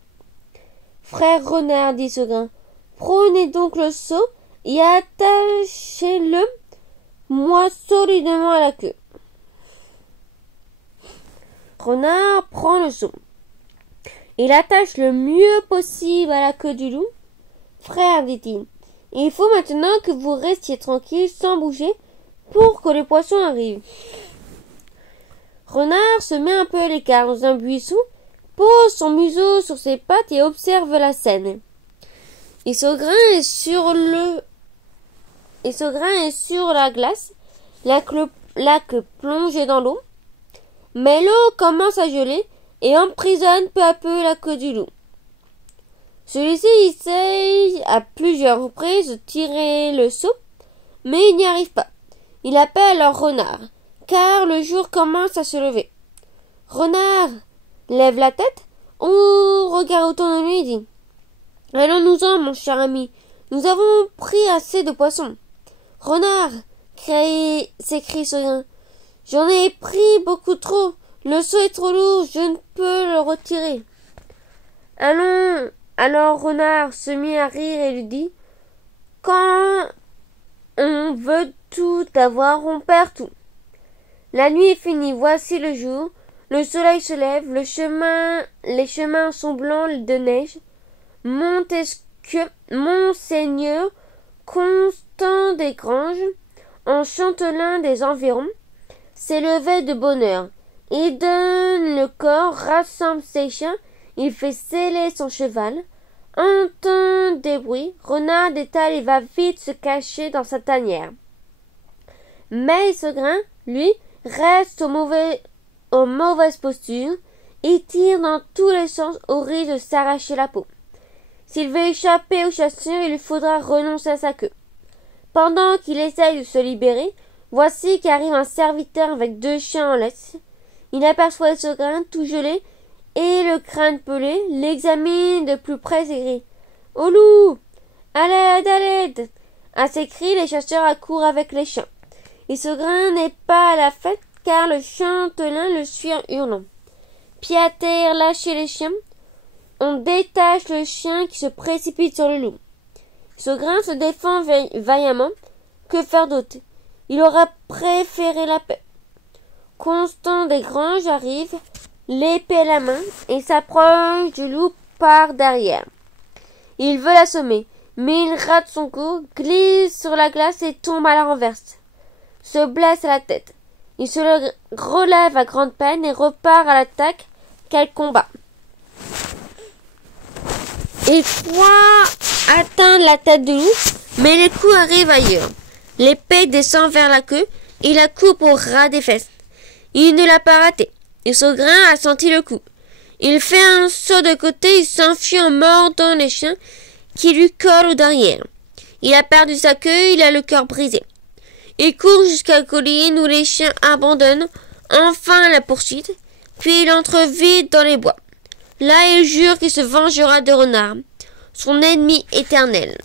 « Frère renard, dit Isogrin, prenez donc le seau et attachez-le, moi solidement à la queue. » Renard prend le seau. Il attache le mieux possible à la queue du loup. « Frère, dit-il, il faut maintenant que vous restiez tranquille sans bouger pour que les poissons arrivent. » Renard se met un peu à l'écart dans un buisson, pose son museau sur ses pattes et observe la scène. Isogrin est sur la glace, la queue plongée dans l'eau, mais l'eau commence à geler et emprisonne peu à peu la queue du loup. Celui-ci essaye à plusieurs reprises de tirer le seau, mais il n'y arrive pas. Il appelle alors Renard, car le jour commence à se lever. Renard lève la tête, on regarde autour de lui et dit « Allons-nous-en, mon cher ami, nous avons pris assez de poissons. »« Renard, s'écrie Isogrin, j'en ai pris beaucoup trop, le seau est trop lourd, je ne peux le retirer. » Allons. Alors Renard se mit à rire et lui dit « Quand on veut tout avoir, on perd tout. » La nuit est finie, voici le jour. Le soleil se lève, les chemins sont blancs de neige. Monseigneur Constant des Granges, en châtelain des environs, s'est levé de bonne heure. Il donne le corps, rassemble ses chiens, il fait seller son cheval. Entend des bruits, Renard détale et va vite se cacher dans sa tanière. Mais Isogrin, lui, reste aux mauvaises postures et tire dans tous les sens au risque de s'arracher la peau. S'il veut échapper aux chasseurs, il lui faudra renoncer à sa queue. Pendant qu'il essaye de se libérer, voici qu'arrive un serviteur avec 2 chiens en laisse. Il aperçoit Isogrin tout gelé et le crâne pelé, l'examine de plus près et crie « Au loup! À l'aide! À l'aide !» À ces cris, les chasseurs accourent avec les chiens. Isogrin n'est pas à la fête car le châtelain le suit en hurlant. Pied à terre, lâchez les chiens. On détache le chien qui se précipite sur le loup. Isogrin se défend vaillamment. Que faire d'autre? Il aura préféré la paix. Constant des Granges arrive, l'épée à la main, et s'approche du loup par derrière. Il veut l'assommer, mais il rate son coup, glisse sur la glace et tombe à la renverse. Se blesse à la tête. Il se relève à grande peine et repart à l'attaque. Quel combat! Il croit atteindre la tête du loup, mais les coups arrivent ailleurs. L'épée descend vers la queue et la coupe au ras des fesses. Il ne l'a pas raté. Isogrin a senti le coup. Il fait un saut de côté et s'enfuit en mordant les chiens qui lui collent au derrière. Il a perdu sa queue, il a le cœur brisé. Il court jusqu'à la colline où les chiens abandonnent enfin la poursuite, puis il entre vite dans les bois. Là, il jure qu'il se vengera de Renard, son ennemi éternel.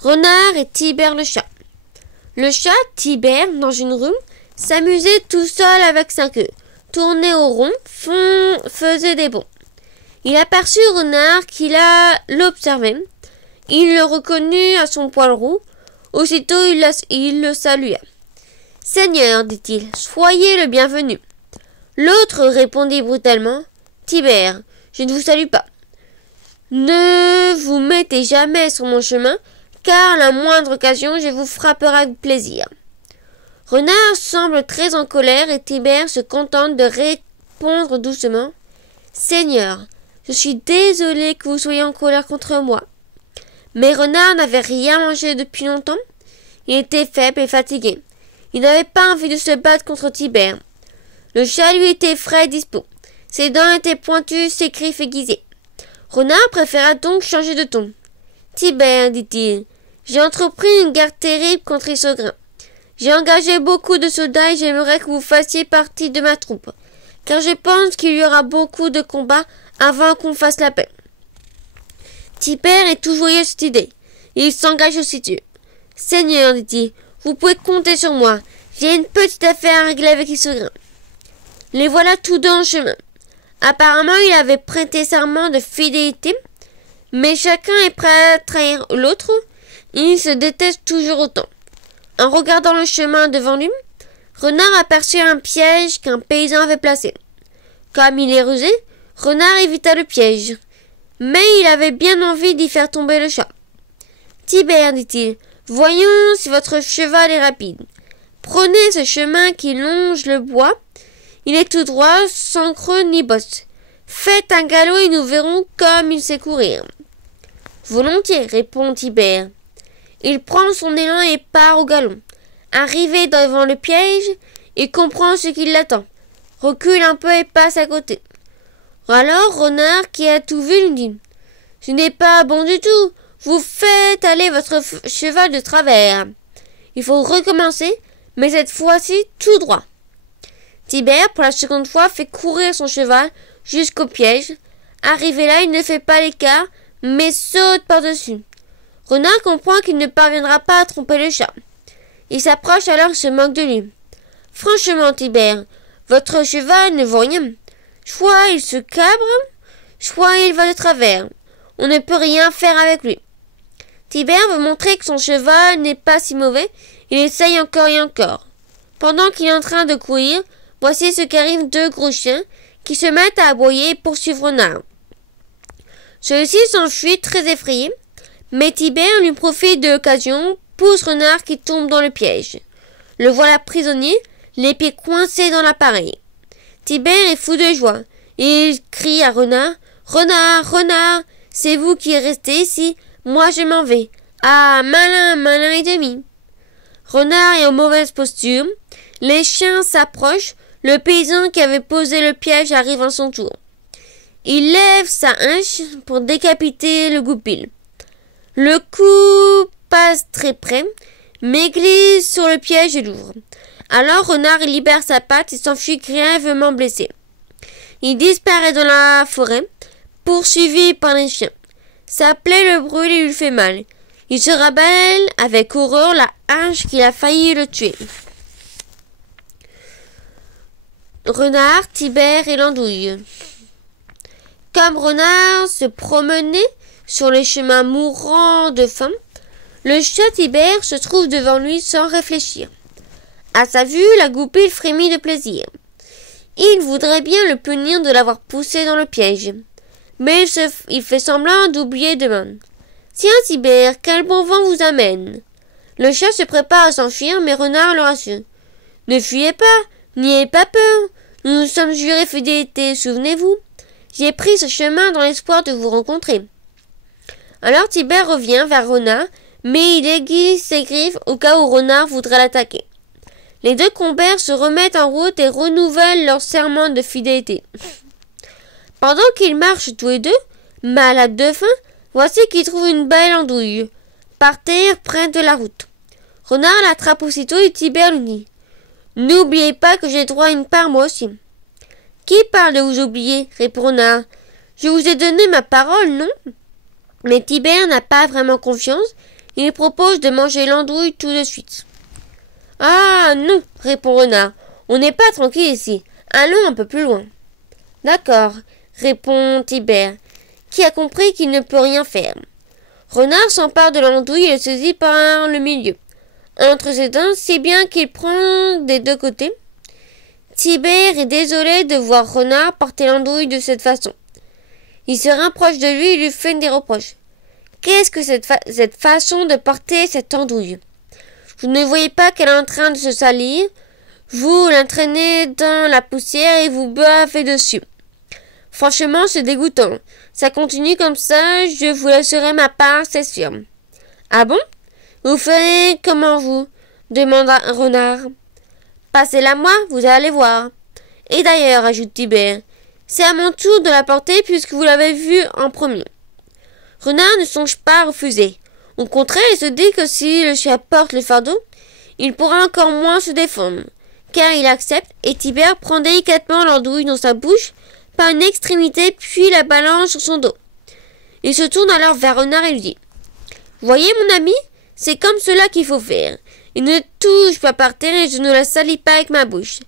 Renard et Tibère le chat. Le chat, Tibère, dans une rue, s'amusait tout seul avec sa queue, tournait au rond, faisait des bonds. Il aperçut Renard qui l'observait. Il le reconnut à son poil roux. Aussitôt il le salua. « Seigneur, dit-il, soyez le bienvenu. » L'autre répondit brutalement. « Tibère, je ne vous salue pas. Ne vous mettez jamais sur mon chemin, car à la moindre occasion je vous frapperai avec plaisir. » Renard semble très en colère et Tibère se contente de répondre doucement. « Seigneur, Je suis désolé que vous soyez en colère contre moi. Mais Renard n'avait rien mangé depuis longtemps. Il était faible et fatigué. Il n'avait pas envie de se battre contre Tibère. Le chat lui était frais et dispo. Ses dents étaient pointues, ses griffes aiguisées. Renard préféra donc changer de ton. Tibère, dit-il, j'ai entrepris une guerre terrible contre Isogrin. J'ai engagé beaucoup de soldats et j'aimerais que vous fassiez partie de ma troupe, car je pense qu'il y aura beaucoup de combats avant qu'on fasse la paix. Tibère est tout joyeux de cette idée. Il s'engage aussitôt. Seigneur, dit-il, vous pouvez compter sur moi. J'ai une petite affaire à régler avec Isogrin. Les voilà tous deux en chemin. Apparemment, il avait prêté serment de fidélité, mais chacun est prêt à trahir l'autre. Ils se détestent toujours autant. En regardant le chemin devant lui, Renard aperçut un piège qu'un paysan avait placé. Comme il est rusé, Renard évita le piège, mais il avait bien envie d'y faire tomber le chat. Tibère, dit-il, voyons si votre cheval est rapide. Prenez ce chemin qui longe le bois. Il est tout droit, sans creux ni bosse. Faites un galop et nous verrons comme il sait courir. Volontiers, répond Tibère. Il prend son élan et part au galop. Arrivé devant le piège, il comprend ce qui l'attend, recule un peu et passe à côté. Alors Renard, qui a tout vu, lui dit « Ce n'est pas bon du tout, vous faites aller votre cheval de travers. Il faut recommencer, mais cette fois-ci tout droit. » Tibère, pour la seconde fois, fait courir son cheval jusqu'au piège. Arrivé là, il ne fait pas l'écart, mais saute par-dessus. Renard comprend qu'il ne parviendra pas à tromper le chat. Il s'approche alors et se moque de lui. « Franchement, Tibère, votre cheval ne vaut rien. Soit il se cabre, soit il va de travers. On ne peut rien faire avec lui. » Tibère veut montrer que son cheval n'est pas si mauvais. Il essaye encore et encore. Pendant qu'il est en train de courir, voici ce qu'arrivent deux gros chiens qui se mettent à aboyer et poursuivre Renard. Celui-ci s'enfuit très effrayé, mais Tibère lui profite de l'occasion, pousse Renard qui tombe dans le piège. Le voilà prisonnier, les pieds coincés dans l'appareil. Tibère est fou de joie, et il crie à Renard « Renard, Renard, c'est vous qui restez ici, moi je m'en vais. Ah, malin, malin et demi !» Renard est en mauvaise posture, les chiens s'approchent, le paysan qui avait posé le piège arrive à son tour. Il lève sa hache pour décapiter le goupil. Le coup passe très près, mais glisse sur le piège et l'ouvre. Alors Renard libère sa patte et s'enfuit grièvement blessé. Il disparaît dans la forêt, poursuivi par les chiens. Sa plaie le brûle et lui fait mal. Il se rappelle avec horreur la hache qui a failli le tuer. Renard, Tibère et l'andouille. Comme Renard se promenait sur les chemins mourants de faim, le chat Tibère se trouve devant lui sans réfléchir. À sa vue, la goupille frémit de plaisir. Il voudrait bien le punir de l'avoir poussé dans le piège, mais il fait semblant d'oublier demain. Tiens, Tibère, quel bon vent vous amène. Le chat se prépare à s'enfuir, mais Renard le rassure. Ne fuyez pas, n'ayez pas peur. Nous nous sommes jurés fidélité, souvenez-vous. J'ai pris ce chemin dans l'espoir de vous rencontrer. Alors Tibère revient vers Renard, mais il aiguise ses griffes au cas où Renard voudrait l'attaquer. Les deux compères se remettent en route et renouvellent leur serment de fidélité. Pendant qu'ils marchent tous les deux, malades de faim, voici qu'ils trouvent une belle andouille, par terre près de la route. Renard l'attrape aussitôt et Tibère lui dit « N'oubliez pas que j'ai droit à une part moi aussi. » « Qui parle de vous oublier ?» répond Renard. « Je vous ai donné ma parole, non ?» Mais Tibère n'a pas vraiment confiance. Il propose de manger l'andouille tout de suite. « Ah, non !» répond Renard. « On n'est pas tranquille ici. Allons un peu plus loin. »« D'accord !» répond Tibère, qui a compris qu'il ne peut rien faire. Renard s'empare de l'andouille et le saisit par le milieu. Entre ses dents, si bien qu'il prend des deux côtés. Tibère est désolé de voir Renard porter l'andouille de cette façon. Il se rapproche de lui et lui fait des reproches. « Qu'est-ce que cette façon de porter cette andouille ? Vous ne voyez pas qu'elle est en train de se salir ? Vous l'entraînez dans la poussière et vous bavez dessus. Franchement, c'est dégoûtant. Ça continue comme ça, je vous laisserai ma part, c'est sûr. Ah bon? Vous ferez comment vous? Demanda un renard. Passez-la moi, vous allez voir. Et d'ailleurs, ajoute Tibère, c'est à mon tour de la porter puisque vous l'avez vue en premier. Renard ne songe pas à refuser. Au contraire, il se dit que si le chien porte le fardeau, il pourra encore moins se défendre. Car il accepte, et Tibère prend délicatement l'andouille dans sa bouche par une extrémité, puis la balance sur son dos. Il se tourne alors vers Renard et lui dit « Voyez, mon ami, c'est comme cela qu'il faut faire. Il ne touche pas par terre et je ne la salis pas avec ma bouche.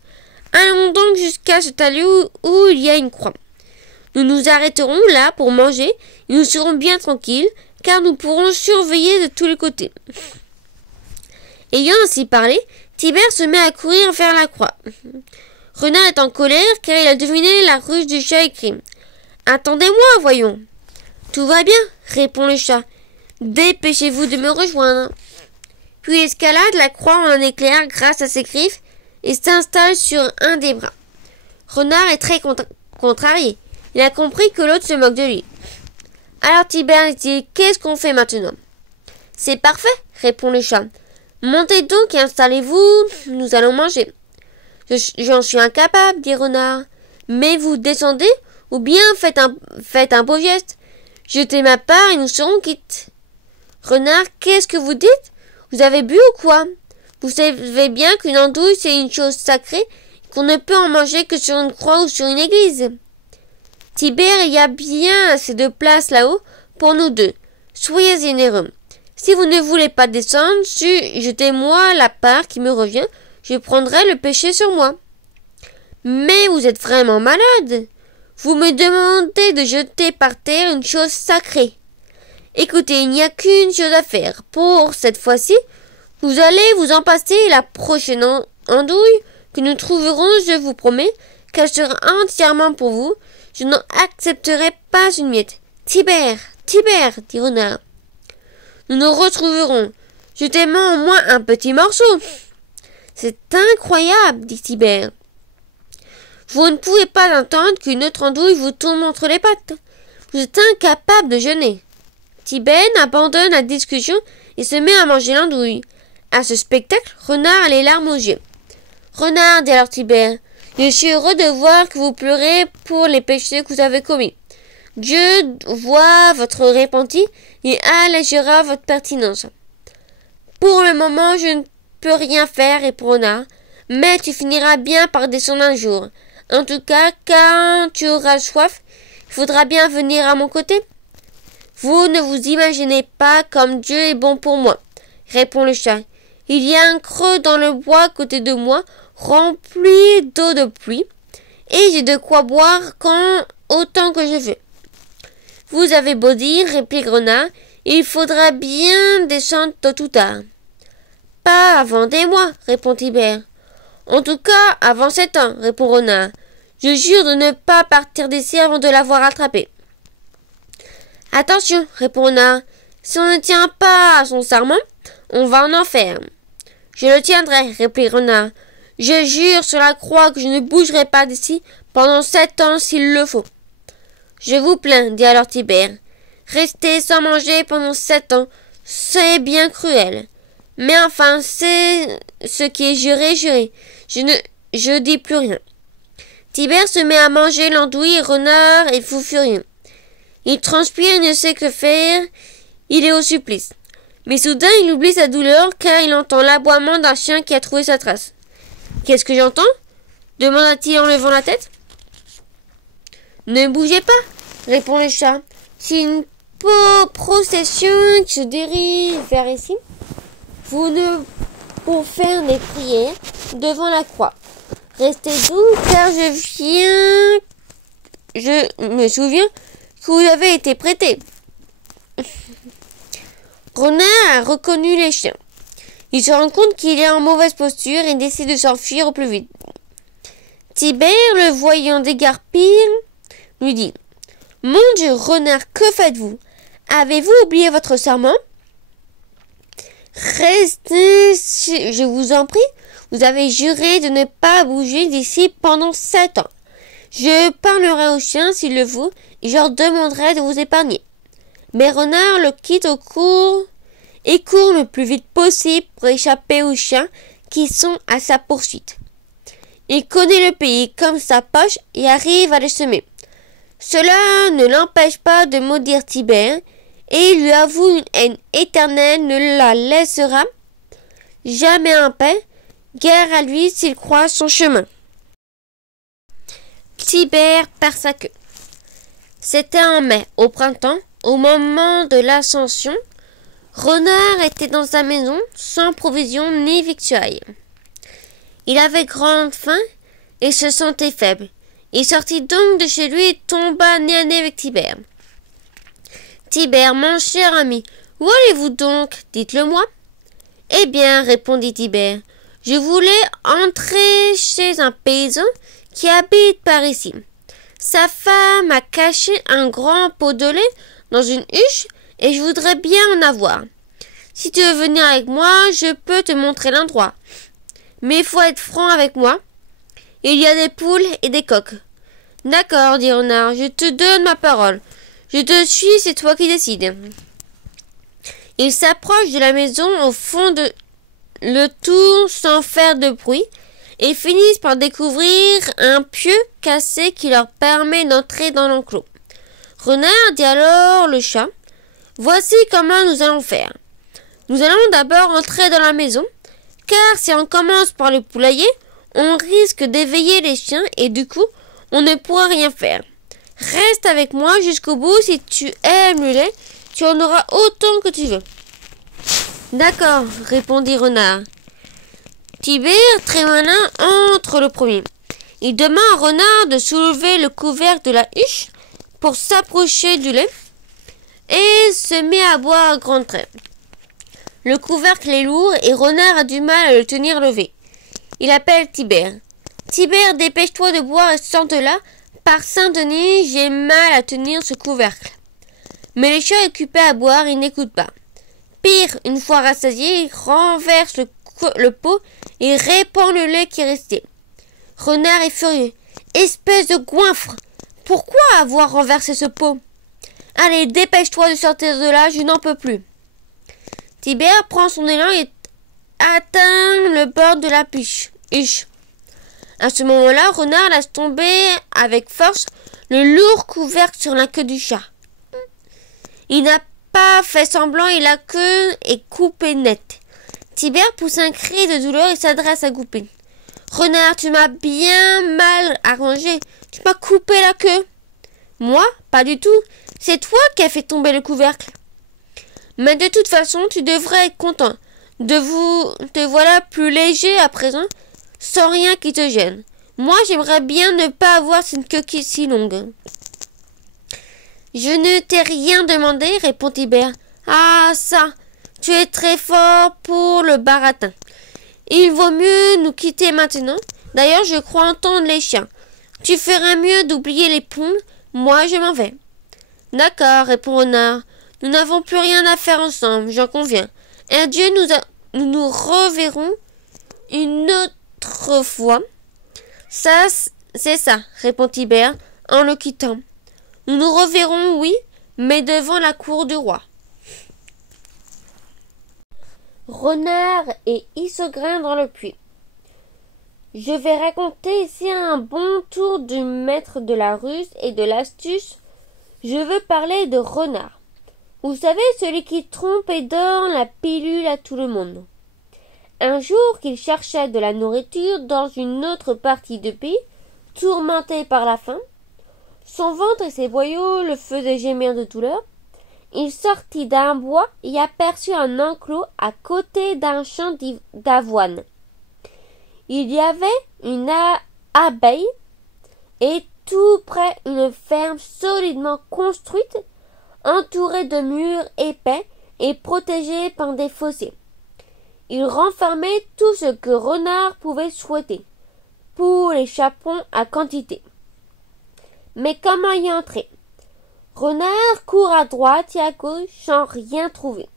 Allons donc jusqu'à ce talus où il y a une croix. Nous nous arrêterons là pour manger et nous serons bien tranquilles, car nous pourrons surveiller de tous les côtés. » Ayant ainsi parlé, Tibère se met à courir vers la croix. Renard est en colère car il a deviné la ruse du chat et crie « Attendez-moi, voyons !»« Tout va bien, répond le chat. Dépêchez-vous de me rejoindre. » Puis il escalade la croix en un éclair grâce à ses griffes et s'installe sur un des bras. Renard est très contrarié. Il a compris que l'autre se moque de lui. Alors Tibère dit « Qu'est-ce qu'on fait maintenant ?»« C'est parfait, répond le chat. Montez donc et installez-vous, nous allons manger. »« J'en suis incapable, dit Renard. Mais vous descendez ou bien faites un beau geste. Jetez ma part et nous serons quittes. » Renard, qu'est-ce que vous dites? Vous avez bu ou quoi? Vous savez bien qu'une andouille c'est une chose sacrée, qu'on ne peut en manger que sur une croix ou sur une église. Tibère, il y a bien assez de place là-haut pour nous deux. Soyez généreux. Si vous ne voulez pas descendre, jetez-moi la part qui me revient, je prendrai le péché sur moi. Mais vous êtes vraiment malade. Vous me demandez de jeter par terre une chose sacrée. Écoutez, il n'y a qu'une chose à faire. Pour cette fois-ci, vous allez vous en passer la prochaine andouille que nous trouverons, je vous promets, qu'elle sera entièrement pour vous. Je n'en accepterai pas une miette. Tibère, Tibère, dit Renard. Nous nous retrouverons. Jetez-moi au moins un petit morceau. C'est incroyable, dit Tibère. Vous ne pouvez pas entendre qu'une autre andouille vous tombe entre les pattes. Vous êtes incapable de jeûner. Tibère abandonne la discussion et se met à manger l'andouille. À ce spectacle, Renard a les larmes aux yeux. Renard, dit alors Tibère, je suis heureux de voir que vous pleurez pour les péchés que vous avez commis. Dieu voit votre repenti et allégera votre pertinence. Pour le moment, je ne peux rien faire, répond Renard, mais tu finiras bien par descendre un jour. En tout cas, quand tu auras soif, il faudra bien venir à mon côté. Vous ne vous imaginez pas comme Dieu est bon pour moi, répond le chat. Il y a un creux dans le bois à côté de moi, rempli d'eau de pluie, et j'ai de quoi boire autant que je veux. Vous avez beau dire, réplique Renard, il faudra bien descendre tôt ou tard. Pas avant des mois, répond Tibère. En tout cas, avant 7 ans, répond Renard. Je jure de ne pas partir d'ici avant de l'avoir attrapé. Attention, répond Renard. Si on ne tient pas à son serment, on va en enfer. Je le tiendrai, réplique Renard. Je jure sur la croix que je ne bougerai pas d'ici pendant 7 ans s'il le faut. Je vous plains, dit alors Tibère. Rester sans manger pendant 7 ans, c'est bien cruel. Mais enfin, c'est ce qui est juré, juré. Je dis plus rien. Tibère se met à manger l'andouille et Renard est fou furieux. Il transpire et ne sait que faire. Il est au supplice. Mais soudain, il oublie sa douleur car il entend l'aboiement d'un chien qui a trouvé sa trace. « Qu'est-ce que j'entends » demanda-t-il en levant la tête. « Ne bougez pas » répond le chat. « C'est une procession qui se dirige vers ici. Vous ne pour faire des prières devant la croix. Restez doux car je me souviens que vous avez été prêté. » Renard a reconnu les chiens. Il se rend compte qu'il est en mauvaise posture et décide de s'enfuir au plus vite. Tibère, le voyant dégarpir, lui dit « Mon Dieu, Renard, que faites-vous? Avez-vous oublié votre serment? Restez, je vous en prie. Vous avez juré de ne pas bouger d'ici pendant 7 ans. Je parlerai aux chiens s'il le faut et je leur demanderai de vous épargner. Mais Renard le quitte au cours et court le plus vite possible pour échapper aux chiens qui sont à sa poursuite. Il connaît le pays comme sa poche et arrive à le semer. Cela ne l'empêche pas de maudire Tibère et il lui avoue une haine éternelle ne la laissera jamais en paix, guère à lui s'il croise son chemin. Tibère perd sa queue. C'était en mai, au printemps, au moment de l'ascension. Renard était dans sa maison, sans provisions ni victuailles. Il avait grande faim et se sentait faible. Il sortit donc de chez lui et tomba nez à nez avec Tibère. Tibère, mon cher ami, où allez-vous donc? Dites-le-moi. Eh bien, répondit Tibère, je voulais entrer chez un paysan qui habite par ici. Sa femme a caché un grand pot de lait dans une huche et je voudrais bien en avoir. Si tu veux venir avec moi, je peux te montrer l'endroit. Mais il faut être franc avec moi. Il y a des poules et des coqs. D'accord, dit Renard, je te donne ma parole. Je te suis, c'est toi qui décides. Il s'approche de la maison au fond de le tout sans faire de bruit et finissent par découvrir un pieu cassé qui leur permet d'entrer dans l'enclos. Renard dit alors le chat, voici comment nous allons faire. Nous allons d'abord entrer dans la maison, car si on commence par le poulailler, on risque d'éveiller les chiens et du coup, on ne pourra rien faire. Reste avec moi jusqu'au bout, si tu aimes le lait, tu en auras autant que tu veux. D'accord, répondit Renard. Tibère, très malin, entre le premier. Il demande à Renard de soulever le couvercle de la huche pour s'approcher du lait et se met à boire à grands traits. Le couvercle est lourd et Renard a du mal à le tenir levé. Il appelle Tibère. Tibère, dépêche-toi de boire et sors de là. Par Saint-Denis, j'ai mal à tenir ce couvercle. Mais le chat occupé à boire, il n'écoute pas. Pire, une fois rassasié, il renverse le pot et répand le lait qui est resté. Renard est furieux. Espèce de goinfre! Pourquoi avoir renversé ce pot? Allez, dépêche-toi de sortir de là, je n'en peux plus. Tibère prend son élan et atteint le bord de la huche. À ce moment-là, Renard laisse tomber avec force le lourd couvercle sur la queue du chat. Il n'a pas fait semblant et la queue est coupée nette. Tibère pousse un cri de douleur et s'adresse à Goupil. Renard, tu m'as bien mal arrangé. Tu m'as coupé la queue. Moi? Pas du tout. C'est toi qui as fait tomber le couvercle. Mais de toute façon, tu devrais être content. Te voilà plus léger à présent, sans rien qui te gêne. Moi, j'aimerais bien ne pas avoir cette queue si longue. Je ne t'ai rien demandé, répond Tibère. Ah, ça, tu es très fort pour le baratin. Il vaut mieux nous quitter maintenant. D'ailleurs, je crois entendre les chiens. Tu ferais mieux d'oublier les poules. Moi, je m'en vais. D'accord, répond Renard. Nous n'avons plus rien à faire ensemble, j'en conviens. Adieu, nous nous reverrons une autre fois. Ça, c'est ça, répond Tibère en le quittant. Nous nous reverrons, oui, mais devant la cour du roi. Renard et Isogrin dans le puits. Je vais raconter ici un bon tour du maître de la ruse et de l'astuce. Je veux parler de Renard. Vous savez, celui qui trompe et donne la pilule à tout le monde. Un jour qu'il cherchait de la nourriture dans une autre partie du pays, tourmenté par la faim, son ventre et ses boyaux le faisaient gémir de douleur, il sortit d'un bois et aperçut un enclos à côté d'un champ d'avoine. Il y avait une abeille et tout près une ferme solidement construite, entourée de murs épais et protégée par des fossés. Il renfermait tout ce que Renard pouvait souhaiter, poules et chapons à quantité. Mais comment y entrer? Renard court à droite et à gauche sans rien trouver.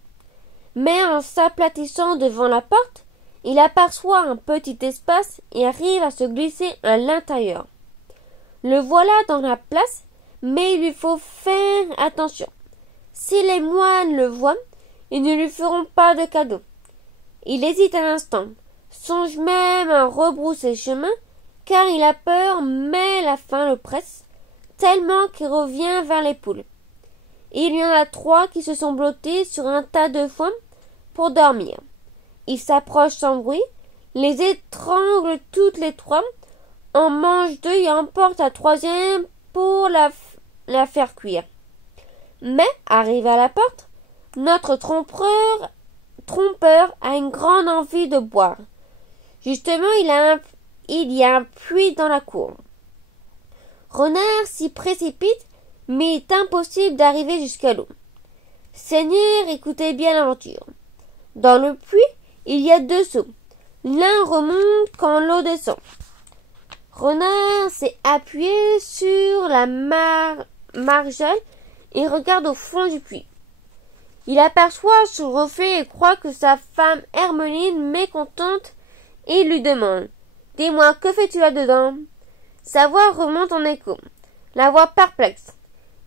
Mais en s'aplatissant devant la porte, il aperçoit un petit espace et arrive à se glisser à l'intérieur. Le voilà dans la place, mais il lui faut faire attention. Si les moines le voient, ils ne lui feront pas de cadeau. Il hésite un instant, songe même à rebrousser chemin, car il a peur, mais la faim le presse, tellement qu'il revient vers les poules. Il y en a 3 qui se sont blottés sur un tas de foin pour dormir. Il s'approche sans bruit, les étrangle toutes les 3, en mange 2 et emporte la 3e pour la faire cuire. Mais, arrivé à la porte, notre trompeur a une grande envie de boire. Justement, il y a un puits dans la cour. Renard s'y précipite, mais il est impossible d'arriver jusqu'à l'eau. Seigneur, écoutez bien l'aventure. Dans le puits, il y a 2 seaux. L'un remonte quand l'eau descend. Renard s'est appuyé sur la margelle et regarde au fond du puits. Il aperçoit son reflet et croit que sa femme Hermeline mécontente et lui demande « Dis-moi, que fais-tu là-dedans » Sa voix remonte en écho, la voix perplexe.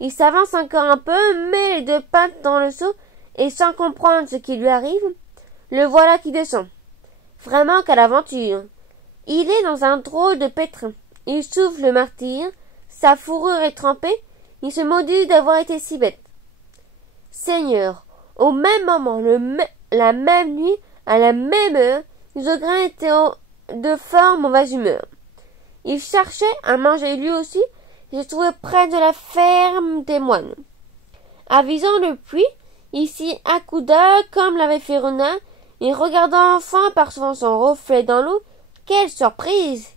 Il s'avance encore un peu, met les 2 pattes dans le seau et sans comprendre ce qui lui arrive, le voilà qui descend. Vraiment quelle aventure! Il est dans un drôle de pétrin. Il souffle le martyr, sa fourrure est trempée, il se maudit d'avoir été si bête. Seigneur, au même moment, la même nuit, à la même heure, Isogrin était de fort mauvaise humeur. Il cherchait à manger lui aussi, et se trouvait près de la ferme des moines. Avisant le puits, il s'y accouda comme l'avait fait Renard, et regardant enfin apercevant son reflet dans l'eau, quelle surprise!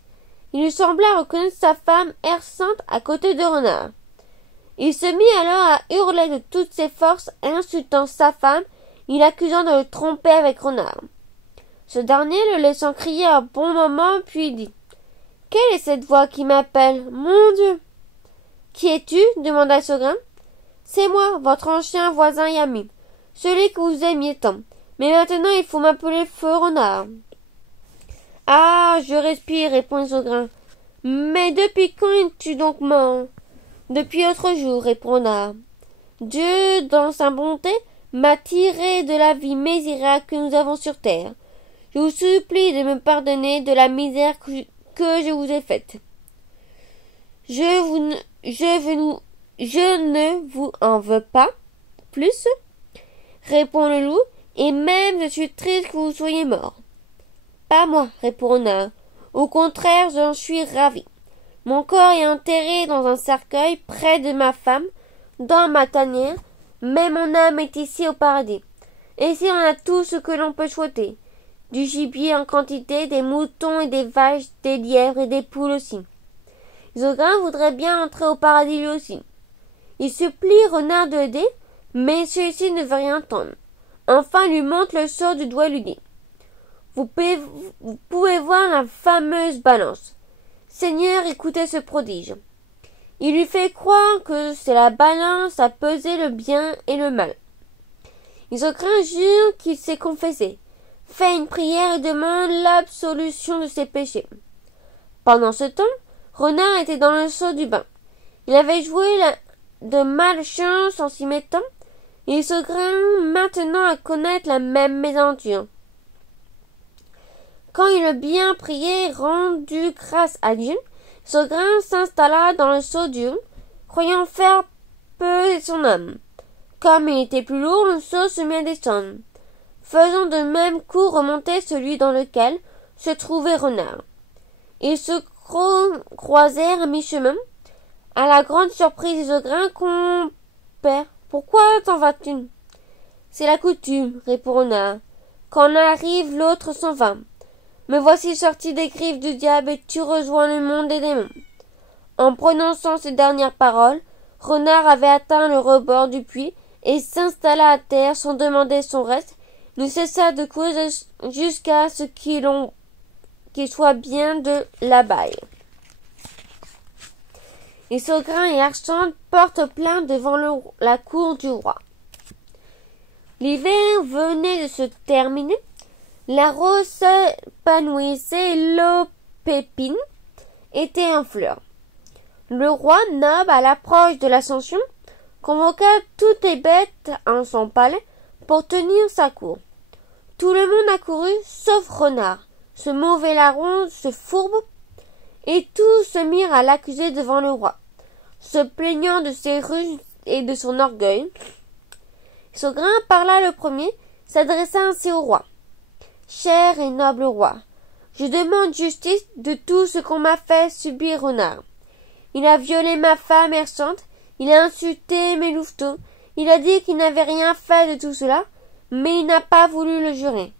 Il lui sembla reconnaître sa femme herçante à côté de Renard. Il se mit alors à hurler de toutes ses forces, insultant sa femme, et l'accusant de le tromper avec Renard. Ce dernier le laissant crier un bon moment, puis dit « Quelle est cette voix qui m'appelle, mon Dieu !»« Qui es-tu » demanda Isogrin. « C'est moi, votre ancien voisin et ami, celui que vous aimiez tant. Mais maintenant il faut m'appeler Feu Renard. »« Ah, je respire, répond Isogrin. Mais depuis quand es-tu donc mort ? » Depuis l'autre jour, répond Renard. Dieu, dans sa bonté, m'a tiré de la vie misérable que nous avons sur terre. Je vous supplie de me pardonner de la misère que je vous ai faite. Je ne vous en veux pas plus, répond le loup, et même je suis triste que vous soyez mort. Pas moi, répond Renard. Au contraire, j'en suis ravi. Mon corps est enterré dans un cercueil près de ma femme, dans ma tanière, mais mon âme est ici au paradis. Et ici on a tout ce que l'on peut souhaiter. Du gibier en quantité, des moutons et des vaches, des lièvres et des poules aussi. Isogrin voudrait bien entrer au paradis lui aussi. Il supplie Renard de l'aider, mais celui-ci ne veut rien entendre. Enfin lui montre le sort du doigt et lui dit « Vous pouvez voir la fameuse balance. Seigneur, écoutez ce prodige. Il lui fait croire que c'est la balance à peser le bien et le mal. Isogrin jure qu'il s'est confessé, fait une prière et demande l'absolution de ses péchés. Pendant ce temps, Renard était dans le seau du bain. Il avait joué de malchance en s'y mettant, et Isogrin maintenant à connaître la même mésaventure. Quand il eut bien prié et rendu grâce à Dieu, Isogrin s'installa dans le seau d'eau, croyant faire peser son âme. Comme il était plus lourd, le seau se mit à descendre, faisant de même coup remonter celui dans lequel se trouvait Renard. Ils se croisèrent à mi-chemin. À la grande surprise d'Isogrin, compère, pourquoi t'en vas-tu ? C'est la coutume, répond Renard. Quand on arrive, l'autre s'en va. Me voici sorti des griffes du diable et tu rejoins le monde des démons. En prononçant ces dernières paroles, Renard avait atteint le rebord du puits et s'installa à terre sans demander son reste. Il ne cessa de courir jusqu'à ce qu'il soit bien de la baille. Isogrin et Archante portent plainte devant la cour du roi. L'hiver venait de se terminer. La rose s'épanouissait, l'eau pépine était en fleurs. Le roi Nob, à l'approche de l'Ascension, convoqua toutes les bêtes en son palais pour tenir sa cour. Tout le monde accourut, sauf Renard. Ce mauvais larron se fourbe, et tous se mirent à l'accuser devant le roi, se plaignant de ses ruses et de son orgueil. Isogrin parla le premier, s'adressa ainsi au roi. « Cher et noble roi, je demande justice de tout ce qu'on m'a fait subir Renard. Il a violé ma femme Hersante, il a insulté mes louveteaux, il a dit qu'il n'avait rien fait de tout cela, mais il n'a pas voulu le jurer. »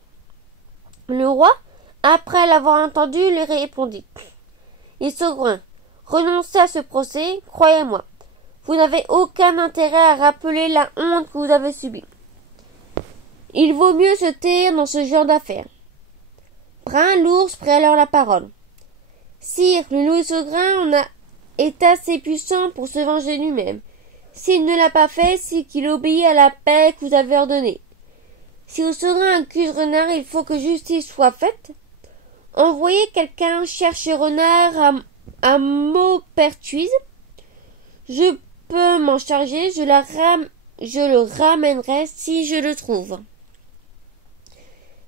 Le roi, après l'avoir entendu, lui répondit. « Isogrin, renoncez à ce procès, croyez-moi. Vous n'avez aucun intérêt à rappeler la honte que vous avez subie. Il vaut mieux se taire dans ce genre d'affaires. » Brun l'ours prit alors la parole. « Sire, le loup Isogrin est assez puissant pour se venger lui-même. S'il ne l'a pas fait, c'est qu'il obéit à la paix que vous avez ordonnée. Si Isogrin accuse Renard, il faut que justice soit faite. Envoyez quelqu'un chercher Renard à Maupertuise. Je peux m'en charger, je le ramènerai si je le trouve. »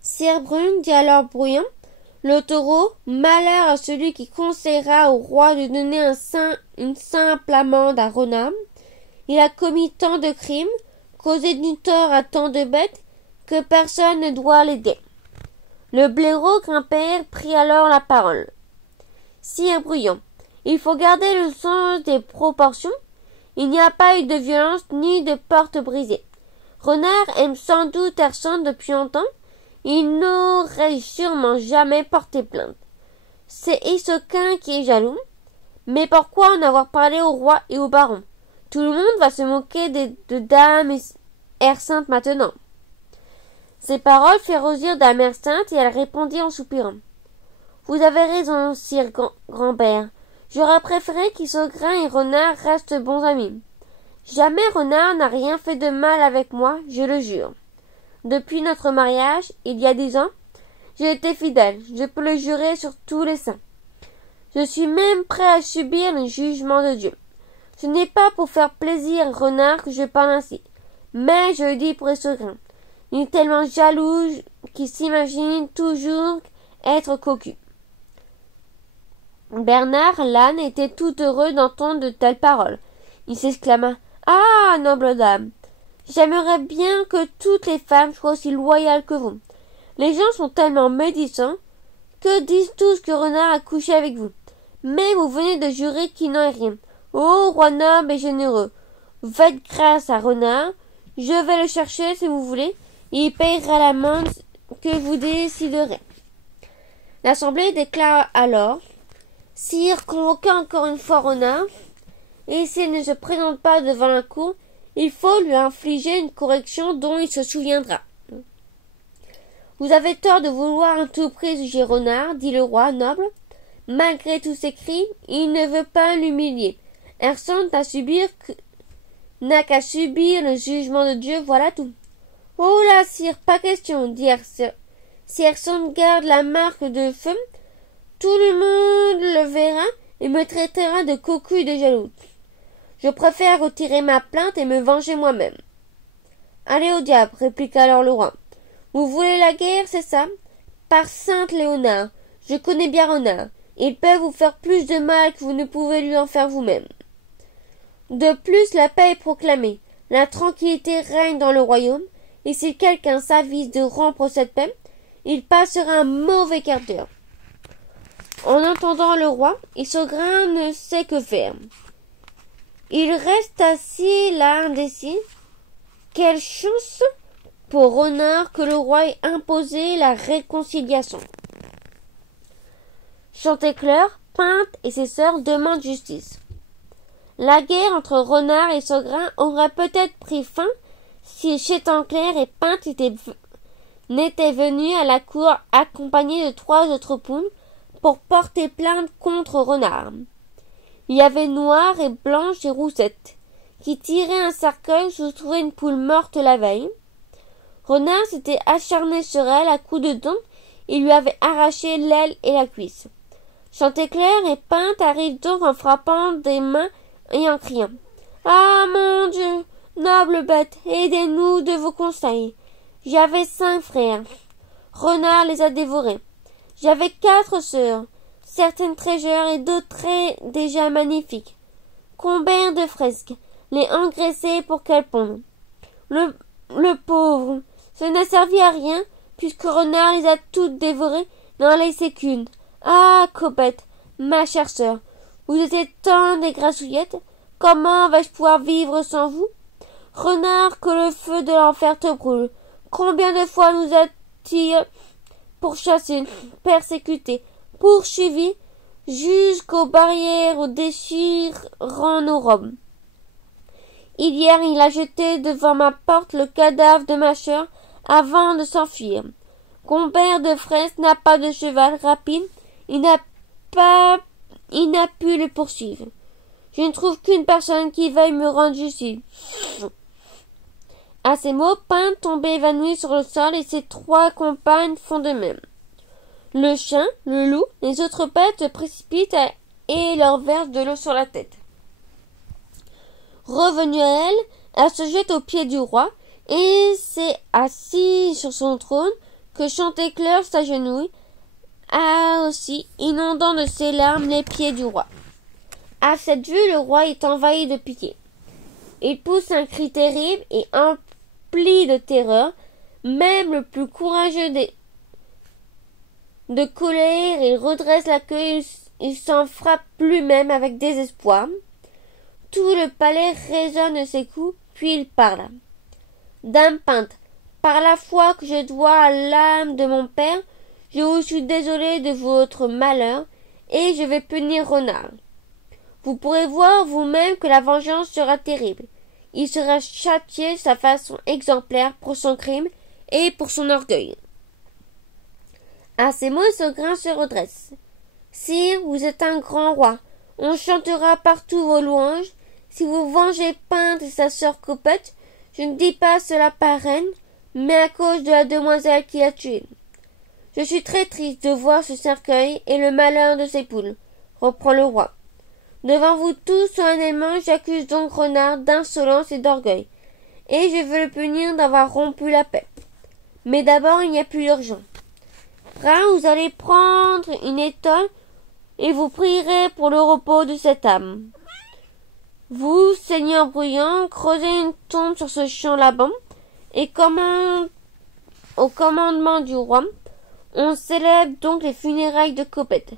Sire Brune dit alors bruyant, « Le taureau, malheur à celui qui conseillera au roi de donner une simple amende à Renard. Il a commis tant de crimes, causé du tort à tant de bêtes, que personne ne doit l'aider. » Le blaireau Grimper prit alors la parole. « Sire Bruyant, il faut garder le sens des proportions. Il n'y a pas eu de violence ni de porte brisée. Renard aime sans doute Hersante depuis longtemps. Il n'aurait sûrement jamais porté plainte. C'est Issoquin qui est jaloux. Mais pourquoi en avoir parlé au roi et au baron? Tout le monde va se moquer de Dame Hersante maintenant. » Ces paroles firent rougir Dame Hersante et elle répondit en soupirant. « Vous avez raison, sire Grand-père. J'aurais préféré qu'Isogrin et Renard restent bons amis. Jamais Renard n'a rien fait de mal avec moi, je le jure. Depuis notre mariage, il y a 10 ans, j'ai été fidèle, je peux le jurer sur tous les saints. Je suis même prêt à subir le jugement de Dieu. Ce n'est pas pour faire plaisir à Renard que je parle ainsi, mais je le dis pour Isogrin. Il est tellement jaloux qu'il s'imagine toujours être cocu. » Bernard l'âne était tout heureux d'entendre de telles paroles. Il s'exclama. « Ah, noble dame, j'aimerais bien que toutes les femmes soient aussi loyales que vous. Les gens sont tellement médisants que disent tous que Renard a couché avec vous. Mais vous venez de jurer qu'il n'en est rien. Ô roi noble et généreux, faites grâce à Renard. Je vais le chercher si vous voulez. Et il payera l'amende que vous déciderez. » L'assemblée déclara alors. Sire convoqua encore une fois Renard, et s'il ne se présente pas devant la cour, il faut lui infliger une correction dont il se souviendra. Vous avez tort de vouloir à tout prix juger Renard, dit le roi noble. Malgré tous ses cris, il ne veut pas l'humilier. Hersante n'a qu'à subir le jugement de Dieu, voilà tout. Oh là, sire, pas question, dit Hersante. Si Hersante garde la marque de feu, tout le monde le verra et me traitera de cocu et de jaloux. Je préfère retirer ma plainte et me venger moi-même. Allez au diable, répliqua alors le roi. Vous voulez la guerre, c'est ça? Par Sainte Léonard, je connais bien Renard. Il peut vous faire plus de mal que vous ne pouvez lui en faire vous-même. De plus, la paix est proclamée. La tranquillité règne dans le royaume, et si quelqu'un s'avise de rompre cette paix, il passera un mauvais quart d'heure. En entendant le roi, Isogrin ne sait que faire. Il reste assis là indécis. Quelle chance pour Renard que le roi ait imposé la réconciliation. Chanticleer, Pinte et ses sœurs demandent justice. La guerre entre Renard et Isogrin aurait peut-être pris fin si Chanticleer et Pinte n'étaient venus à la cour accompagnés de 3 autres poules pour porter plainte contre Renard. Il y avait Noir et Blanche et Roussette, qui tiraient un cercueil où se trouvait une poule morte la veille. Renard s'était acharné sur elle à coups de dents et lui avait arraché l'aile et la cuisse. Chanticleer et Pinte arrivent donc en frappant des mains et en criant « Ah, mon Dieu, noble bête, aidez-nous de vos conseils. J'avais 5 frères. Renard les a dévorés. J'avais 4 sœurs, certaines très jeunes et d'autres très déjà magnifiques. Combien de fresques, les engraisser pour qu'elles pondent. Le pauvre, ça n'a servi à rien, puisque Renard les a toutes dévorées, n'en laissait qu'une. Ah, Copette, ma chère sœur, vous étiez tant des grassouillettes, comment vais-je pouvoir vivre sans vous? Renard, que le feu de l'enfer te brûle. Combien de fois nous a-t-il pourchassés, persécutés, poursuivis, jusqu'aux barrières où déchirant nos robes. Hier, il a jeté devant ma porte le cadavre de ma sœur avant de s'enfuir. Compère de Fraisse n'a pas de cheval rapide, il n'a pu le poursuivre. Je ne trouve qu'une personne qui veuille me rendre justice. À ces mots, Pinte tombe évanoui sur le sol et ses 3 compagnes font de même. Le chien, le loup, les autres bêtes se précipitent et leur versent de l'eau sur la tête. Revenue à elle se jette aux pieds du roi et c'est assis sur son trône que Chanticleer s'agenouille, aussi inondant de ses larmes les pieds du roi. À cette vue, le roi est envahi de pitié. Il pousse un cri terrible et empli de terreur. Même le plus courageux de colère, il redresse la queue, il s'en frappe lui-même avec désespoir. Tout le palais résonne de ses coups, puis il parle. Dame Pinte, par la foi que je dois à l'âme de mon père, je vous suis désolé de votre malheur, et je vais punir Renard. Vous pourrez voir vous-même que la vengeance sera terrible. Il sera châtié de sa façon exemplaire pour son crime et pour son orgueil. À ces mots, Saugrin se redresse. Sire, vous êtes un grand roi. On chantera partout vos louanges. Si vous vengez Pinte et sa sœur Copette, je ne dis pas cela par haine, mais à cause de la demoiselle qui l'a tuée. Je suis très triste de voir ce cercueil et le malheur de ses poules, reprend le roi. Devant vous tous solennellement, j'accuse donc Renard d'insolence et d'orgueil, et je veux le punir d'avoir rompu la paix. Mais d'abord, il n'y a plus d'urgence. Brun, vous allez prendre une étole et vous prierez pour le repos de cette âme. Vous, seigneur Bruyant, creusez une tombe sur ce champ là-bas, et au commandement du roi, on célèbre donc les funérailles de Copette.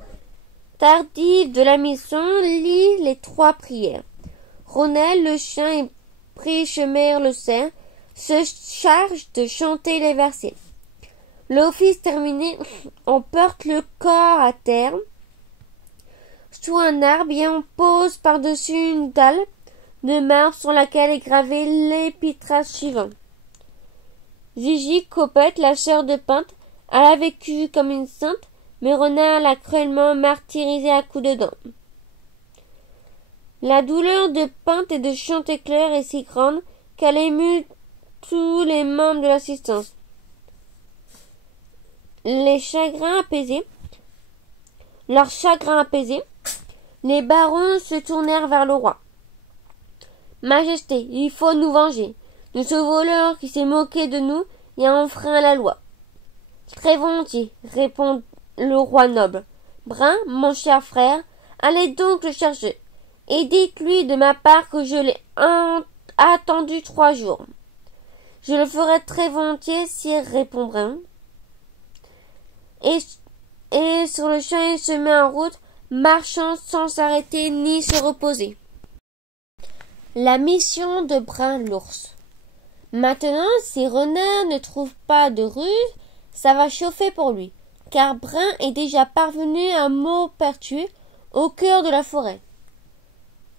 Tardif de la mission lit les 3 prières. Ronel, le chien et Prichemer, le cerf, se chargent de chanter les versets. L'office terminé, on porte le corps à terre sous un arbre et on pose par-dessus une dalle de marbre sur laquelle est gravé l'épitaphe suivant. Gigi Copette, la sœur de Pinte, elle a vécu comme une sainte, mais Renard l'a cruellement martyrisée à coups de dents. La douleur de Pinte et de Chanticleer est si grande qu'elle émut tous les membres de l'assistance. Leurs chagrins apaisés, les barons se tournèrent vers le roi. Majesté, il faut nous venger de ce voleur qui s'est moqué de nous et a enfreint la loi. Très volontiers, répond le roi noble. Brun, mon cher frère, allez donc le chercher, et dites-lui de ma part que je l'ai attendu 3 jours. Je le ferai très volontiers, sire, répond Brun. Et sur le champ il se met en route, marchant sans s'arrêter ni se reposer. La mission de Brun l'ours. Maintenant, si Renard ne trouve pas de ruse, ça va chauffer pour lui, car Brun est déjà parvenu à Maupertuis, au cœur de la forêt.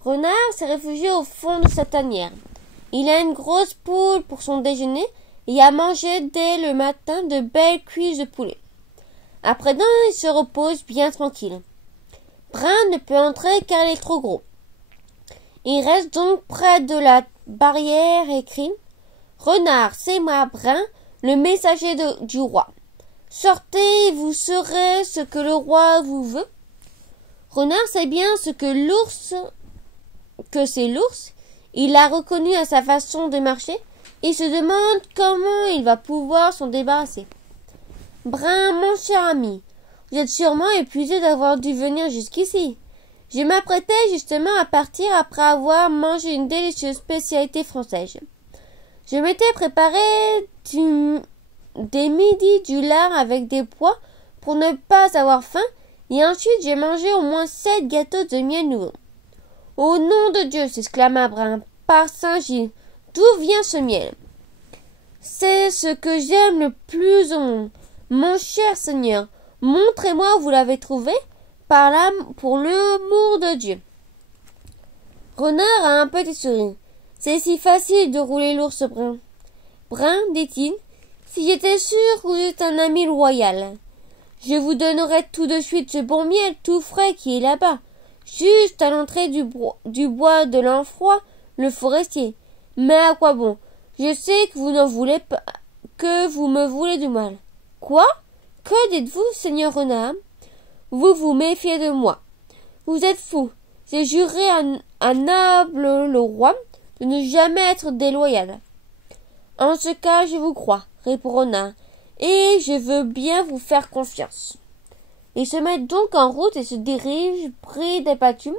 Renard s'est réfugié au fond de sa tanière. Il a une grosse poule pour son déjeuner et a mangé dès le matin de belles cuisses de poulet. Après-demain, il se repose bien tranquille. Brun ne peut entrer car il est trop gros. Il reste donc près de la barrière et crie « Renard, c'est moi, Brun, le messager du roi. Sortez et vous saurez ce que le roi vous veut. » Renard sait bien ce que c'est l'ours. Il l'a reconnu à sa façon de marcher et se demande comment il va pouvoir s'en débarrasser. Brun, mon cher ami, vous êtes sûrement épuisé d'avoir dû venir jusqu'ici. Je m'apprêtais justement à partir après avoir mangé une délicieuse spécialité française. Je m'étais préparé des midis du lard avec des pois pour ne pas avoir faim, et ensuite j'ai mangé au moins 7 gâteaux de miel nouveau. Au nom de Dieu, s'exclama Brun, par Saint-Gilles, d'où vient ce miel? C'est ce que j'aime le plus au monde. Mon cher Seigneur, montrez-moi où vous l'avez trouvé, par là, pour l'amour de Dieu. Renard a un petit sourire. C'est si facile de rouler l'ours brun. Brun, dit-il, si j'étais sûr que vous êtes un ami loyal, je vous donnerais tout de suite ce bon miel tout frais qui est là-bas, juste à l'entrée du bois de l'Enfroy, le forestier. Mais à quoi bon? Je sais que vous n'en voulez pas, que vous me voulez du mal. Quoi? Que dites-vous, Seigneur Renard? Vous vous méfiez de moi. Vous êtes fou. J'ai juré à Noble le roi de ne jamais être déloyal. En ce cas, je vous crois, répond Renard, et je veux bien vous faire confiance. Ils se mettent donc en route et se dirigent, pris des pâtures,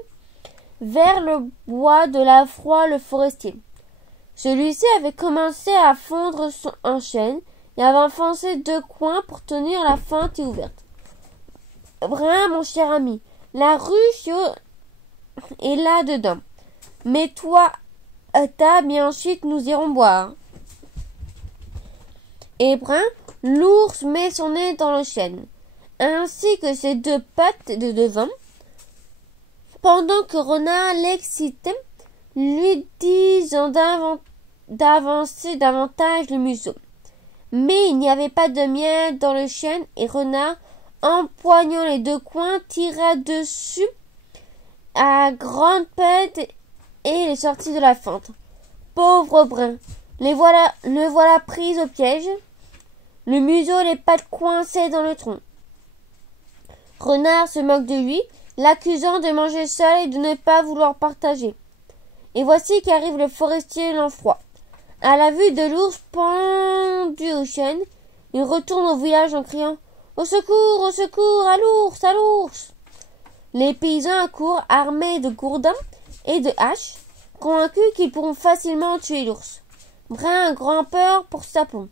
vers le bois de l'Enfroy le forestier. Celui-ci avait commencé à fondre en chêne et avait enfoncé 2 coins pour tenir la fente ouverte. Brun, mon cher ami, la ruche est là-dedans. Mets-toi à table et ensuite nous irons boire. Et Brun, l'ours met son nez dans le chêne, ainsi que ses 2 pattes de devant, pendant que Renard l'excitait, lui disant d'avancer davantage le museau. Mais il n'y avait pas de miel dans le chêne et Renard, empoignant les 2 coins, tira dessus à grande peine et les sortit de la fente. Pauvre Brun, le voilà pris au piège, le museau et les pattes coincées dans le tronc. Renard se moque de lui, l'accusant de manger seul et de ne pas vouloir partager. Et voici qu'arrive le forestier L'Enfroy. À la vue de l'ours pendu au chêne, il retourne au village en criant « Au secours, à l'ours, à l'ours !» Les paysans accourent armés de gourdins et de haches, convaincus qu'ils pourront facilement tuer l'ours. Brun a grand peur pour sa peau.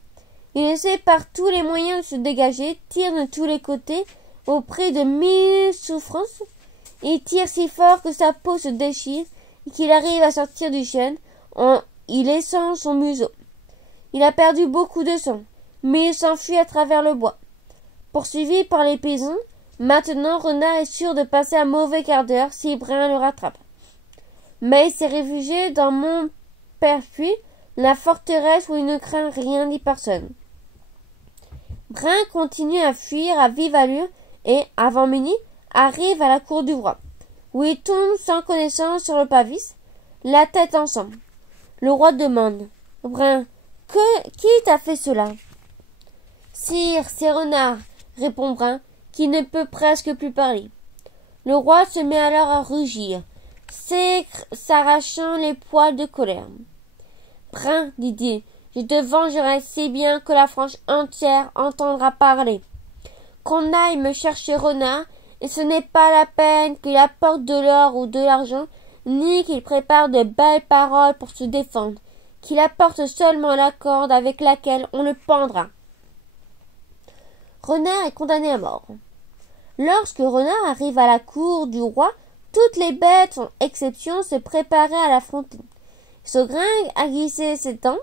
Il essaie par tous les moyens de se dégager, tire de tous les côtés, au prix de 1000 souffrances. Il tire si fort que sa peau se déchire et qu'il arrive à sortir du chêne en y laissant son museau. Il a perdu beaucoup de sang, mais il s'enfuit à travers le bois. Poursuivi par les paysans, maintenant Renard est sûr de passer un mauvais quart d'heure si Brun le rattrape. Mais il s'est réfugié dans Montperpuis, la forteresse où il ne craint rien ni personne. Brun continue à fuir à vive allure et, avant minuit, arrive à la cour du roi, où il tombe sans connaissance sur le pavis, la tête en sang. Le roi demande « Brun, qui t'a fait cela ?»« Sire, c'est Renard, » répond Brun, qui ne peut presque plus parler. Le roi se met alors à rugir, s'arrachant les poils de colère. « Brun, dit-il, je te vengerai si bien que la France entière entendra parler. Qu'on aille me chercher Renard, et ce n'est pas la peine qu'il apporte de l'or ou de l'argent, ni qu'il prépare de belles paroles pour se défendre, qu'il apporte seulement la corde avec laquelle on le pendra. » Renard est condamné à mort. Lorsque Renard arrive à la cour du roi, toutes les bêtes, sans exception, se préparaient à l'affronter. Saugringue aiguisait ses dents,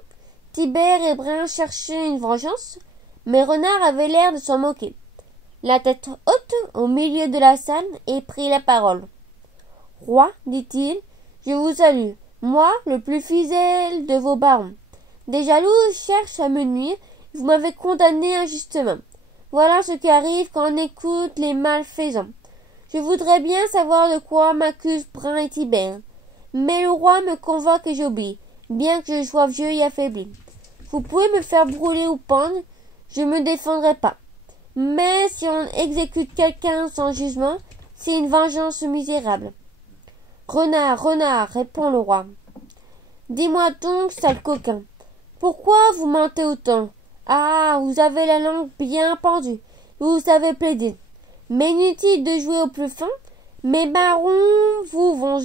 Tibère et Brun cherchaient une vengeance, mais Renard avait l'air de s'en moquer, la tête haute au milieu de la salle, et prit la parole. « Roi, dit-il, je vous salue, moi, le plus fidèle de vos barons. Des jaloux cherchent à me nuire, vous m'avez condamné injustement. Voilà ce qui arrive quand on écoute les malfaisants. Je voudrais bien savoir de quoi m'accusent Brun et Tibère. Mais le roi me convoque et j'obéis, bien que je sois vieux et affaibli. Vous pouvez me faire brûler ou pendre, je me défendrai pas. Mais si on exécute quelqu'un sans jugement, C'est une vengeance misérable. Renard, renard, répond le roi. Dis-moi donc, sale coquin, pourquoi vous mentez autant? Ah, vous avez la langue bien pendue, vous savez plaider. Mais inutile de jouer au plus fin, mes barons vont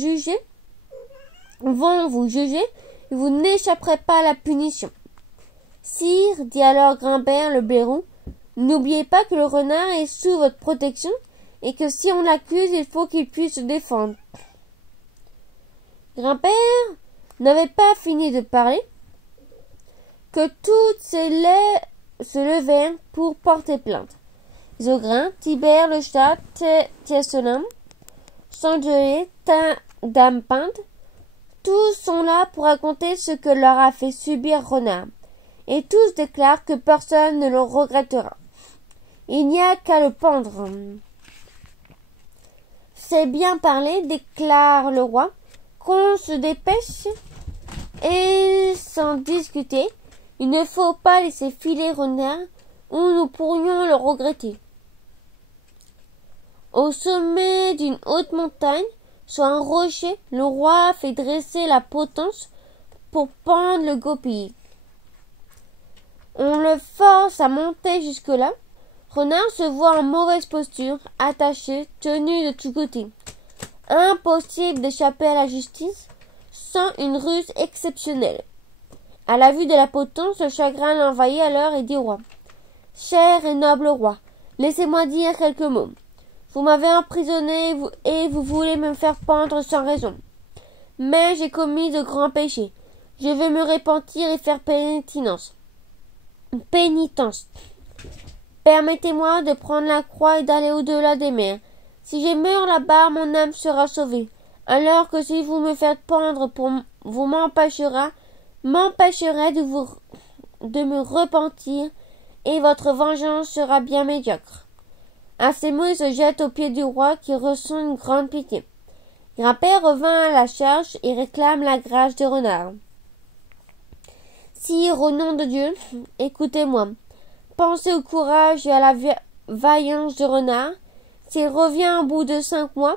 vous juger, et vous n'échapperez pas à la punition. Sire, dit alors Grimbert le blaireau, n'oubliez pas que le renard est sous votre protection, et que si on l'accuse, il faut qu'il puisse se défendre. Grimbert n'avait pas fini de parler, que toutes se levèrent pour porter plainte. Zogrin, Tibère le chat, Tieselin, Sangelé, Dame Pinte, tous sont là pour raconter ce que leur a fait subir Renard, et tous déclarent que personne ne le regrettera. Il n'y a qu'à le pendre. C'est bien parlé, déclare le roi, qu'on se dépêche, et sans discuter, il ne faut pas laisser filer Renard, ou nous pourrions le regretter. Au sommet d'une haute montagne, sur un rocher, le roi fait dresser la potence pour pendre le goupillet. On le force à monter jusque-là. Renard se voit en mauvaise posture, attaché, tenu de tous côtés. Impossible d'échapper à la justice sans une ruse exceptionnelle. À la vue de la potence, le chagrin l'envahit alors et dit au roi: Cher et noble roi, laissez-moi dire quelques mots. Vous m'avez emprisonné et vous voulez me faire pendre sans raison. Mais j'ai commis de grands péchés. Je veux me repentir et faire pénitence. Permettez-moi de prendre la croix et d'aller au-delà des mers. Si je meurs là-bas, mon âme sera sauvée. Alors que si vous me faites pendre, vous m'empêcherez de me repentir, et votre vengeance sera bien médiocre. À ces mots, il se jette aux pieds du roi, qui ressent une grande pitié. Grimbert revint à la charge et réclame la grâce de Renard. Sire, au nom de Dieu, écoutez-moi. Pensez au courage et à la vaillance de Renard. S'il revient au bout de 5 mois,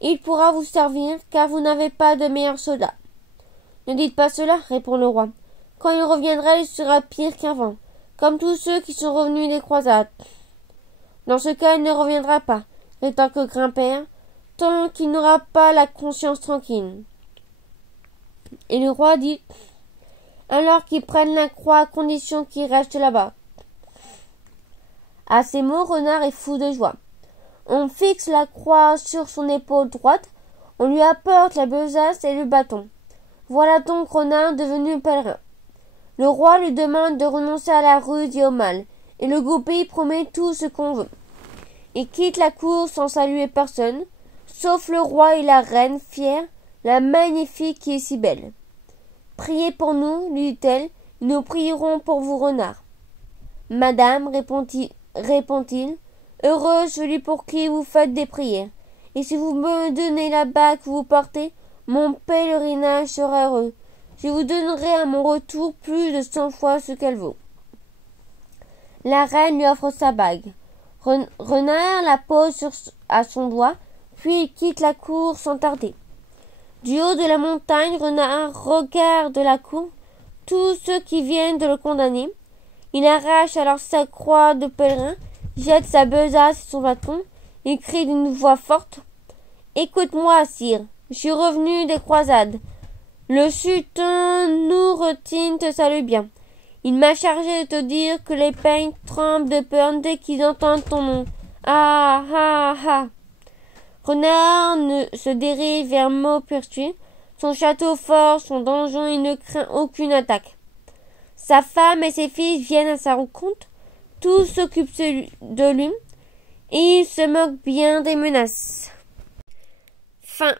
il pourra vous servir, car vous n'avez pas de meilleurs soldats. Ne dites pas cela, répond le roi. Quand il reviendra, il sera pire qu'avant, comme tous ceux qui sont revenus des croisades. Dans ce cas, il ne reviendra pas, rétorque Grimbert, tant qu'il n'aura pas la conscience tranquille. Et le roi dit: alors qu'ils prennent la croix à condition qu'il reste là-bas. À ces mots, Renard est fou de joie. On fixe la croix sur son épaule droite, on lui apporte la besace et le bâton. Voilà donc Renard devenu pèlerin. Le roi lui demande de renoncer à la ruse et au mal, et le goupil promet tout ce qu'on veut. Il quitte la cour sans saluer personne, sauf le roi et la reine fière, la magnifique qui est si belle. Priez pour nous, lui dit-elle, nous prierons pour vous, Renard. Madame, répond-il, heureux celui pour qui vous faites des prières, et si vous me donnez la bague que vous portez, mon pèlerinage sera heureux. Je vous donnerai à mon retour plus de 100 fois ce qu'elle vaut. La reine lui offre sa bague. Renard la pose à son doigt, puis il quitte la cour sans tarder. Du haut de la montagne, Renard regarde la cour, tous ceux qui viennent de le condamner. Il arrache alors sa croix de pèlerin, jette sa besace et son bâton, et crie d'une voix forte: Écoute-moi, sire, je suis revenu des croisades. Le sultan Noureddin te salue bien. Il m'a chargé de te dire que les peignes tremblent de peur dès qu'ils entendent ton nom. Ah ah ah. Renard se dirige vers Maupertuis, son château fort, son donjon, il ne craint aucune attaque. Sa femme et ses fils viennent à sa rencontre, tous s'occupent de lui, et il se moque bien des menaces. Fin.